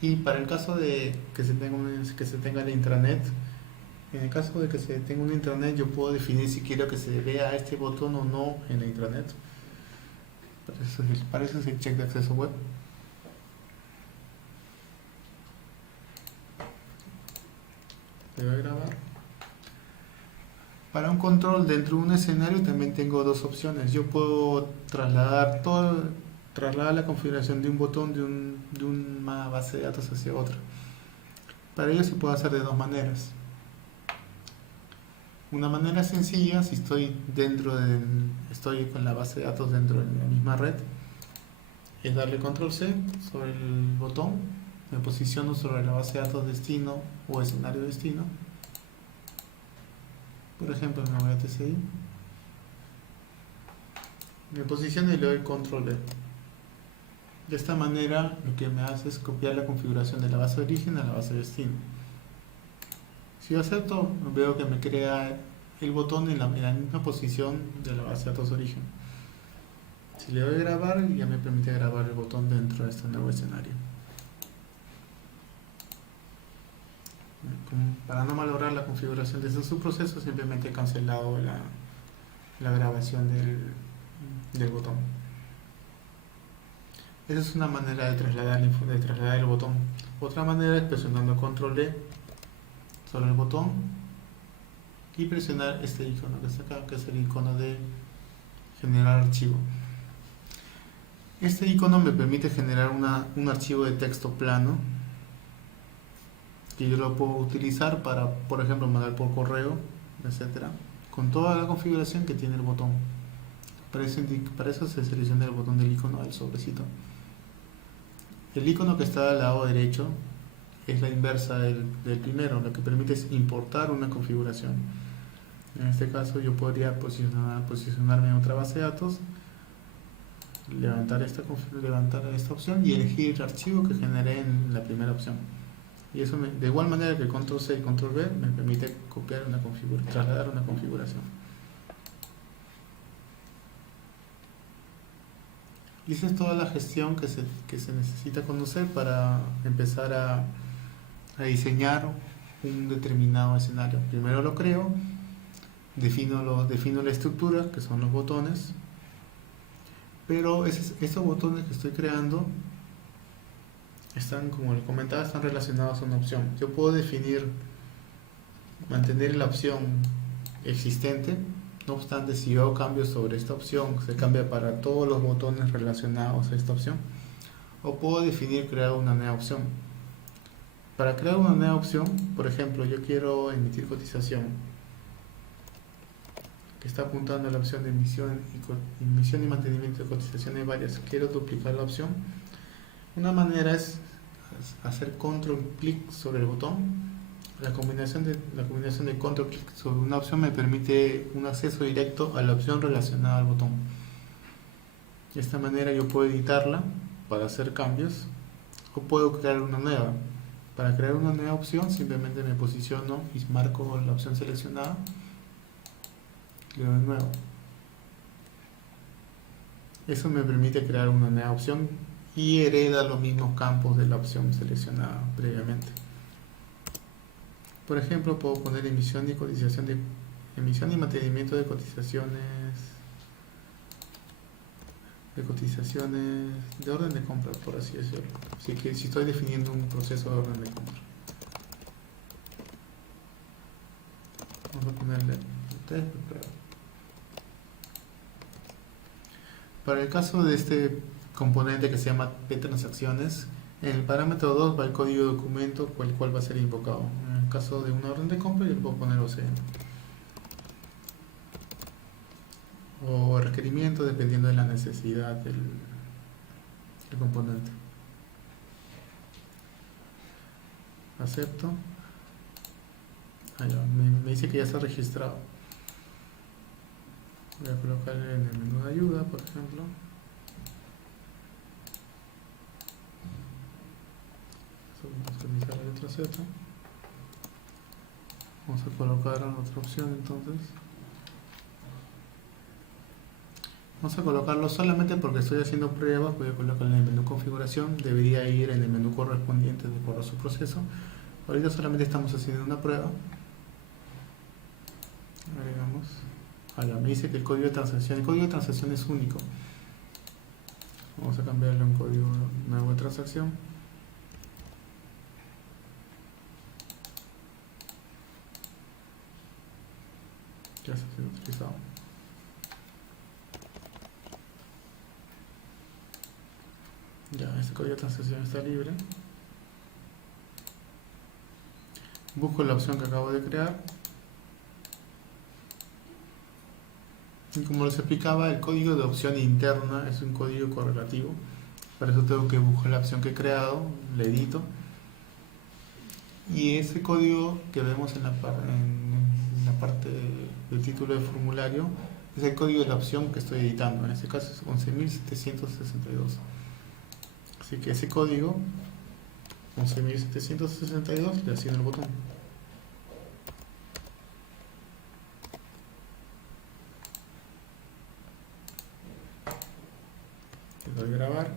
Y para el caso de que que se tenga la intranet, en el caso de que se tenga una intranet, yo puedo definir si quiero que se vea este botón o no en la intranet. Para eso es el check de acceso web. Le voy a grabar. Para un control dentro de un escenario también tengo dos opciones. Yo puedo trasladar la configuración de un botón de una base de datos hacia otra. Para ello se puede hacer de dos maneras. Una manera sencilla, si estoy con la base de datos dentro de la misma red, es darle control C sobre el botón, me posiciono sobre la base de datos destino o escenario destino. Por ejemplo, me voy a TCI, me posiciono y le doy control V. De esta manera lo que me hace es copiar la configuración de la base de origen a la base de destino. Si yo acepto, veo que me crea el botón en la misma posición de la base de datos origen. Si le doy a grabar, ya me permite grabar el botón dentro de este nuevo escenario. Para no malograr la configuración de ese subproceso, simplemente he cancelado la grabación del botón. Esa es una manera de trasladar el botón. Otra manera es presionando control D sobre el botón y presionar este icono que está acá, que es el icono de generar archivo. Este icono me permite generar un archivo de texto plano que yo lo puedo utilizar para, por ejemplo, mandar por correo, etcétera, con toda la configuración que tiene el botón. Para eso se selecciona el botón del icono del sobrecito. El icono que está al lado derecho es la inversa del primero, lo que permite es importar una configuración. En este caso yo podría posicionarme en otra base de datos, levantar esta opción y elegir el archivo que generé en la primera opción. Y eso de igual manera que control C y control V me permite trasladar una configuración. Y esa es toda la gestión que se necesita conocer para empezar a diseñar un determinado escenario. Primero lo creo, defino la estructura, que son los botones, pero estos botones que estoy creando están, como les comentaba, están relacionados a una opción. Yo puedo mantener la opción existente. No obstante, si yo hago cambios sobre esta opción, se cambia para todos los botones relacionados a esta opción. O puedo crear una nueva opción. Para crear una nueva opción, por ejemplo, yo quiero emitir cotización, que está apuntando a la opción de emisión y mantenimiento de cotizaciones varias. Quiero duplicar la opción. Una manera es hacer control clic sobre el botón. La combinación de control clic sobre una opción me permite un acceso directo a la opción relacionada al botón. De esta manera yo puedo editarla para hacer cambios o puedo crear una nueva. Para crear una nueva opción simplemente me posiciono y marco la opción seleccionada, le doy nuevo. Eso me permite crear una nueva opción y hereda los mismos campos de la opción seleccionada previamente. Por ejemplo, puedo poner emisión y mantenimiento de cotizaciones de orden de compra, por así decirlo. Así que si estoy definiendo un proceso de orden de compra, vamos a ponerle test. Para el caso de este componente que se llama ptransacciones, en el parámetro 2 va el código de documento el cual va a ser invocado. En el caso de una orden de compra yo le puedo poner OCM o requerimiento dependiendo de la necesidad del componente. Acepto. Me dice que ya está registrado. Voy a colocarle en el menú de ayuda, por ejemplo. Vamos a utilizar la letra Z. Vamos a colocar otra opción entonces. Vamos a colocarlo solamente porque estoy haciendo pruebas. Voy a colocarlo en el menú configuración. Debería ir en el menú correspondiente de acuerdo a su proceso. Ahorita solamente estamos haciendo una prueba. Agregamos. Ahora me dice que el código de transacción es único. Vamos a cambiarlo a un código nuevo de transacción. Ya está siendo utilizado. Ya, este código de transacción está libre. Busco la opción que acabo de crear. Y como les explicaba, el código de opción interna es un código correlativo. Para eso tengo que buscar la opción que he creado, le edito. Y ese código que vemos en la parte del título del formulario es el código de la opción que estoy editando. En este caso es 11.762. Así que ese código, 11.762, le asigno el botón. Le doy grabar.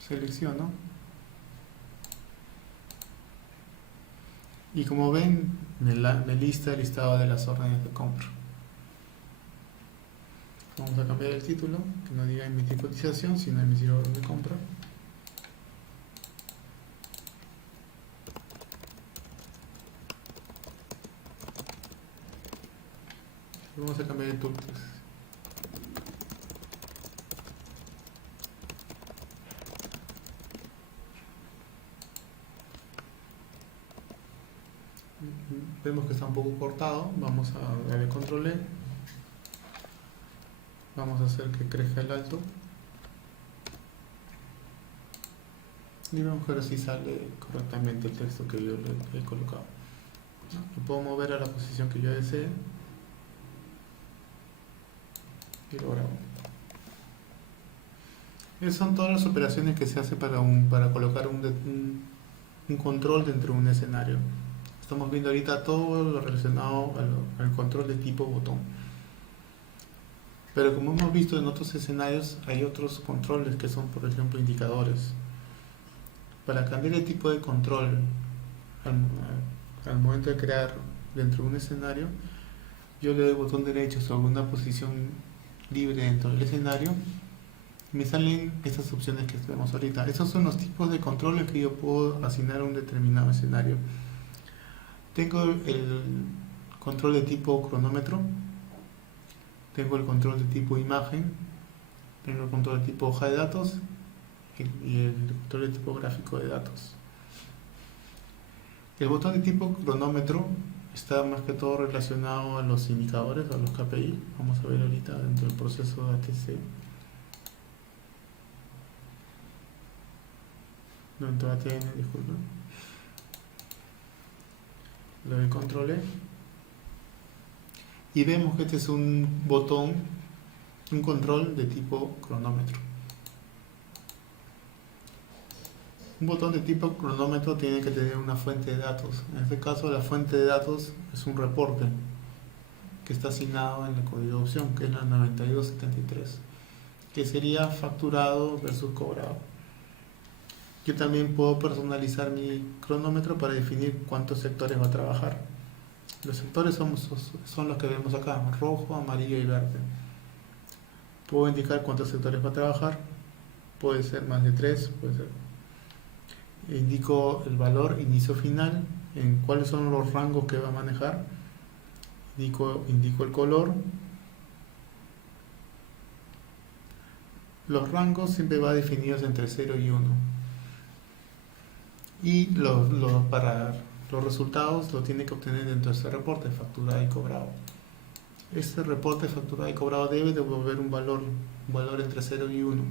Selecciono. Y como ven, me lista el listado de las órdenes de compra. Vamos a cambiar el título, que no diga emitir cotización, sino emitir orden de compra. Y vamos a cambiar el tooltext. Vemos que está un poco cortado. Vamos a darle control E. Vamos a hacer que crezca el alto. Y vamos a ver si sale correctamente el texto que yo le he colocado. Lo puedo mover a la posición que yo desee. Y lo grabo. Esas son todas las operaciones que se hace para colocar un control dentro de un escenario. Estamos viendo ahorita todo lo relacionado al control de tipo botón. Pero como hemos visto en otros escenarios, hay otros controles que son, por ejemplo, indicadores. Para cambiar el tipo de control al momento de crear dentro de un escenario, yo le doy botón derecho sobre una posición libre dentro del escenario. Me salen estas opciones que vemos ahorita. Estos son los tipos de controles que yo puedo asignar a un determinado escenario. Tengo el control de tipo cronómetro. Tengo el control de tipo imagen, tengo el control de tipo hoja de datos y el control de tipo gráfico de datos. El botón de tipo cronómetro está más que todo relacionado a los indicadores, a los KPI. Vamos a ver ahorita dentro del proceso de ATC. Dentro de ATN, disculpen. Le doy control E. Y vemos que este es un botón, un control de tipo cronómetro. Un botón de tipo cronómetro tiene que tener una fuente de datos. En este caso la fuente de datos es un reporte que está asignado en el código de opción, que es la 9273, que sería facturado versus cobrado. Yo también puedo personalizar mi cronómetro para definir cuántos sectores va a trabajar. Los sectores son los que vemos acá, rojo, amarillo y verde. Puedo indicar cuántos sectores va a trabajar, puede ser más de 3, puede ser. Indico el valor inicio-final, en cuáles son los rangos que va a manejar. Indico el color. Los rangos siempre van definidos entre 0 y 1. Y para los resultados lo tiene que obtener dentro de ese reporte, facturado y cobrado. Este reporte facturado y cobrado debe devolver un valor entre 0 y 1.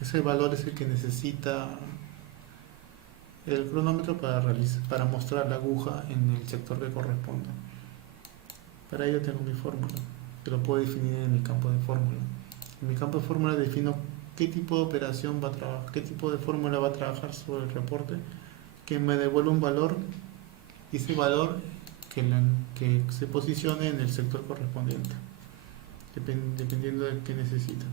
Ese valor es el que necesita el cronómetro para mostrar la aguja en el sector que corresponda. Para ello tengo mi fórmula, que lo puedo definir en mi campo de fórmula. En mi campo de fórmula defino qué tipo de operación va a trabajar, qué tipo de fórmula va a trabajar sobre el reporte, que me devuelve un valor, y ese valor que se posicione en el sector correspondiente, dependiendo de qué necesita.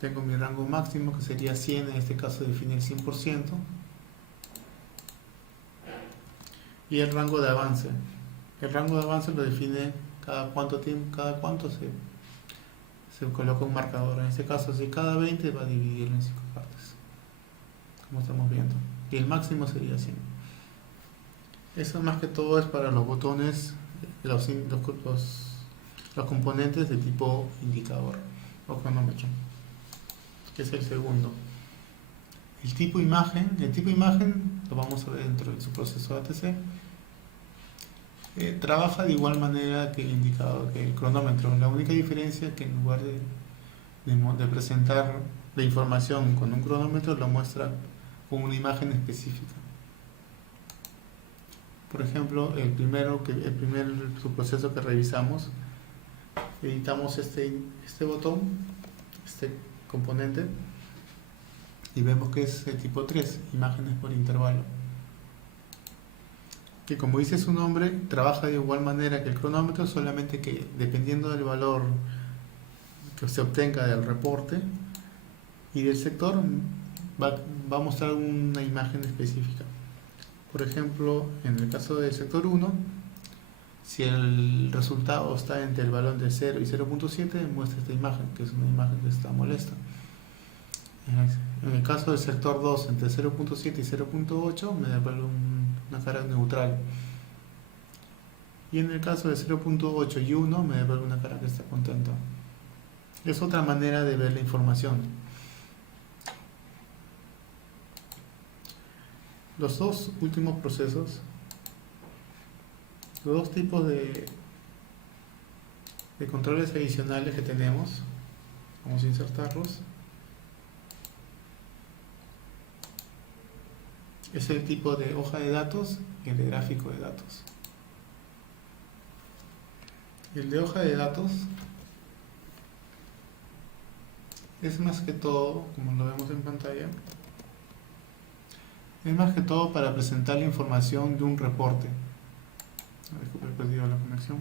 Tengo mi rango máximo, que sería 100, en este caso define el 100%, y el rango de avance. El rango de avance lo define cada cuánto tiempo, cada cuánto se coloca un marcador. En este caso, si cada 20 va a dividirlo en 5 partes, como estamos viendo, y el máximo sería 100. Eso más que todo es para los botones, los componentes de tipo indicador o cronómetro, que es el segundo. El tipo imagen lo vamos a ver dentro de su proceso de ATC. Trabaja de igual manera que el indicador, que el cronómetro. La única diferencia es que en lugar de presentar la información con un cronómetro, lo muestra con una imagen específica. Por ejemplo, el primer subproceso que revisamos, editamos este botón, este componente, y vemos que es el tipo 3, imágenes por intervalo, que, como dice su nombre, trabaja de igual manera que el cronómetro, solamente que dependiendo del valor que se obtenga del reporte y del sector, va a mostrar una imagen específica. Por ejemplo, en el caso del sector 1, si el resultado está entre el valor de 0 y 0.7, muestra esta imagen, que es una imagen que está molesta. En el caso del sector 2, entre 0.7 y 0.8, me devuelve una cara neutral. Y en el caso de 0.8 y 1, me devuelve una cara que está contenta. Es otra manera de ver la información. Los dos últimos procesos, los dos tipos de controles adicionales que tenemos, vamos a insertarlos. Es el tipo de hoja de datos y el de gráfico de datos. El de hoja de datos es más que todo, como lo vemos en pantalla, es más que todo para presentar la información de un reporte. Disculpe, he perdido la conexión.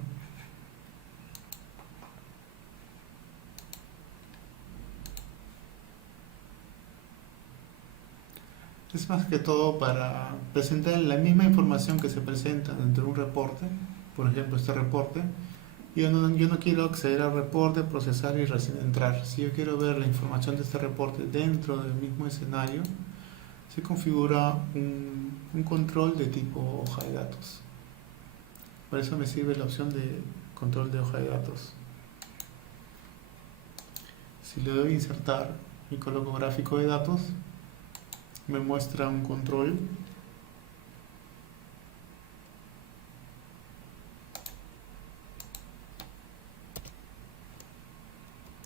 Es más que todo para presentar la misma información que se presenta dentro de un reporte. Por ejemplo, este reporte. Yo no quiero acceder al reporte, procesar y recién entrar. Si yo quiero ver la información de este reporte dentro del mismo escenario, se configura un control de tipo hoja de datos. Para eso me sirve la opción de control de hoja de datos. Si le doy a insertar y coloco gráfico de datos, me muestra un control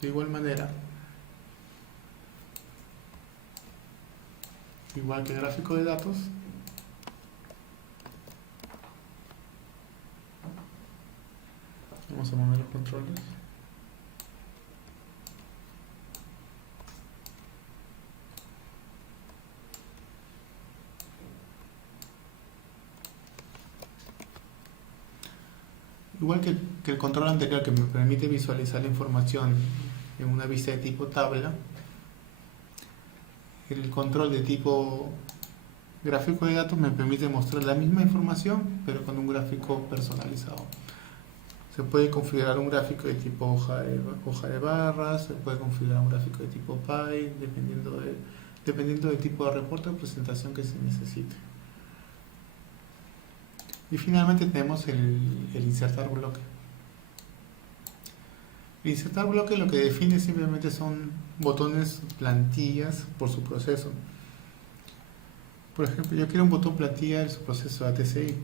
de igual manera, igual que gráfico de datos. Vamos a mover los controles. Igual que el control anterior, que me permite visualizar la información en una vista de tipo tabla, el control de tipo gráfico de datos me permite mostrar la misma información, pero con un gráfico personalizado. Se puede configurar un gráfico de tipo hoja de barras, se puede configurar un gráfico de tipo pie, dependiendo del tipo de reporte o presentación que se necesite. Y finalmente tenemos el insertar bloque. El insertar bloque lo que define simplemente son botones plantillas por su proceso. Por ejemplo, yo quiero un botón plantilla en su proceso de ATCI.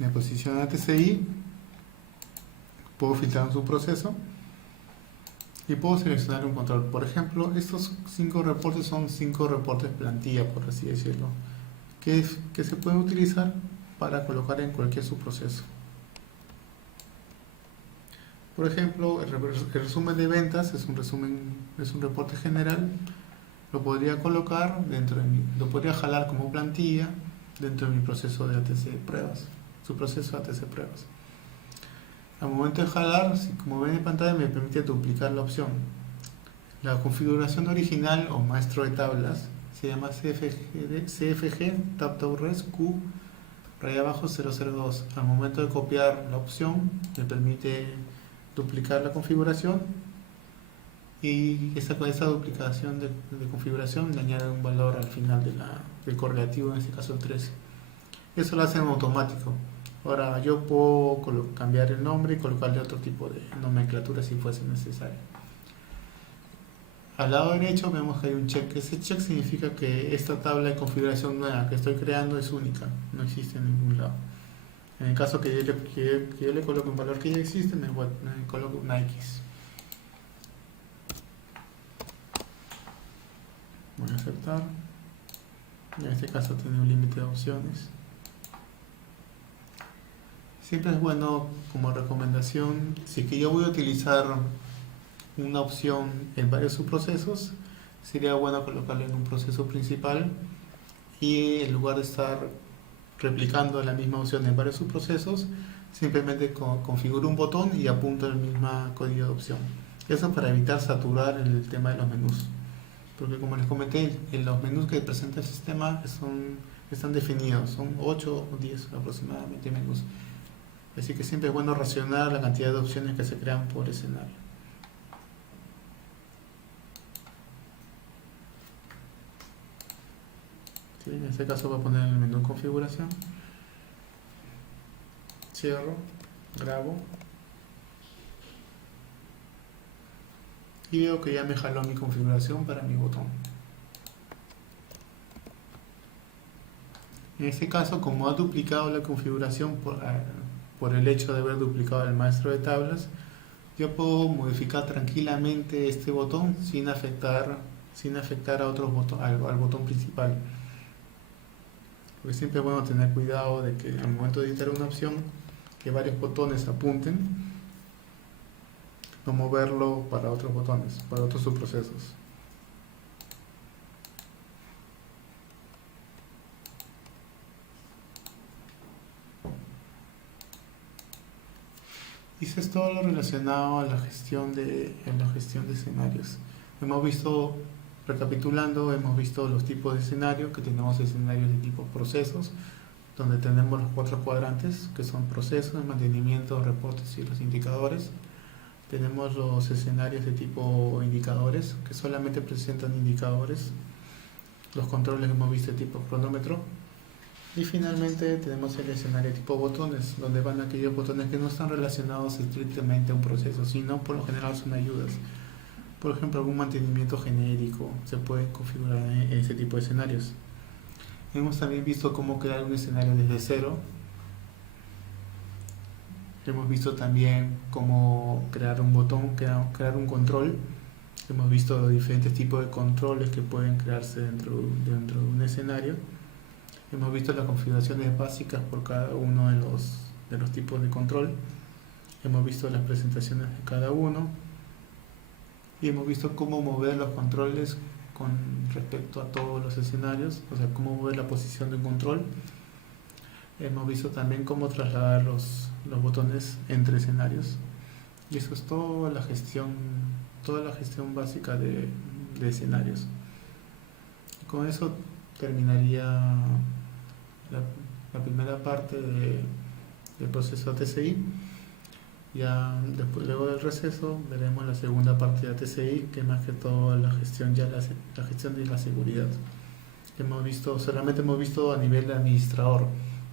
Me posiciono en ATCI, puedo filtrar en su proceso y puedo seleccionar un control. Por ejemplo, estos 5 reportes son 5 reportes plantilla, por así decirlo, que se pueden utilizar para colocar en cualquier subproceso. Por ejemplo, el resumen de ventas es un reporte general. Lo podría colocar lo podría jalar como plantilla dentro de mi proceso de ATC pruebas, su proceso de ATC pruebas. Al momento de jalar, como ven en pantalla, me permite duplicar la opción. La configuración original o maestro de tablas se llama CFG TabToRes Q raya abajo 002. Al momento de copiar la opción, me permite duplicar la configuración y esa duplicación de configuración le añade un valor al final del correlativo, en este caso el 13. Eso lo hace en automático. Ahora yo puedo cambiar el nombre y colocarle otro tipo de nomenclatura si fuese necesario. Al lado derecho vemos que hay un check. Ese check significa que esta tabla de configuración nueva que estoy creando es única, no existe en ningún lado. En el caso que yo le coloque un valor que ya existe, me coloco una X. Voy a aceptar. En este caso tiene un límite de opciones. Siempre es bueno, como recomendación, si que yo voy a utilizar una opción en varios subprocesos, sería bueno colocarlo en un proceso principal y en lugar de estar replicando la misma opción en varios subprocesos, simplemente configuro un botón y apunto el mismo código de opción. Eso para evitar saturar el tema de los menús. Porque como les comenté, en los menús que presenta el sistema están definidos, son 8 o 10 aproximadamente menús. Así que siempre es bueno racionar la cantidad de opciones que se crean por escenario. ¿Sí? En este caso voy a poner el menú configuración. Cierro, grabo. Y veo que ya me jaló mi configuración para mi botón. En este caso, como ha duplicado la configuración por el hecho de haber duplicado el maestro de tablas, yo puedo modificar tranquilamente este botón sin afectar a otros al botón principal. Porque siempre es bueno tener cuidado de que al momento de editar una opción, que varios botones apunten, no moverlo para otros botones, para otros subprocesos. Eso es todo lo relacionado a la gestión de escenarios. Recapitulando, hemos visto los tipos de escenarios, que tenemos escenarios de tipo procesos, donde tenemos los 4 cuadrantes, que son procesos, mantenimiento, reportes y los indicadores. Tenemos los escenarios de tipo indicadores, que solamente presentan indicadores. Los controles hemos visto de tipo cronómetro. Y finalmente tenemos el escenario de tipo botones, donde van aquellos botones que no están relacionados estrictamente a un proceso, sino por lo general son ayudas. Por ejemplo, algún mantenimiento genérico se puede configurar en ese tipo de escenarios. Hemos también visto cómo crear un escenario desde cero. Hemos visto también cómo crear un botón, crear un control. Hemos visto diferentes tipos de controles que pueden crearse dentro de un escenario. Hemos visto las configuraciones básicas por cada uno de los tipos de control. Hemos visto las presentaciones de cada uno. Y hemos visto cómo mover los controles con respecto a todos los escenarios, o sea, cómo mover la posición de un control. Hemos visto también cómo trasladar los botones entre escenarios. Y eso es toda la gestión básica de escenarios. Y con eso terminaría la primera parte del proceso ATCI. Ya luego del receso veremos la segunda parte de ATCI, que es más que todo la gestión de la seguridad. Solamente hemos visto a nivel de administrador,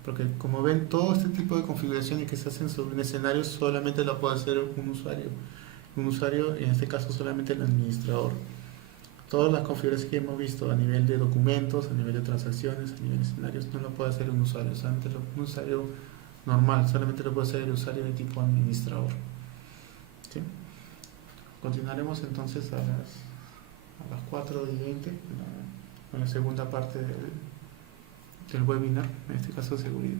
porque como ven, todo este tipo de configuraciones que se hacen sobre un escenario solamente lo puede hacer un usuario, en este caso solamente el administrador. Todas las configuraciones que hemos visto a nivel de documentos, a nivel de transacciones, a nivel de escenarios, no lo puede hacer un usuario, solamente un usuario normal, solamente lo puede hacer el usuario de tipo administrador. ¿Sí? Continuaremos entonces a las 4:20 con la segunda parte del webinar, en este caso seguridad.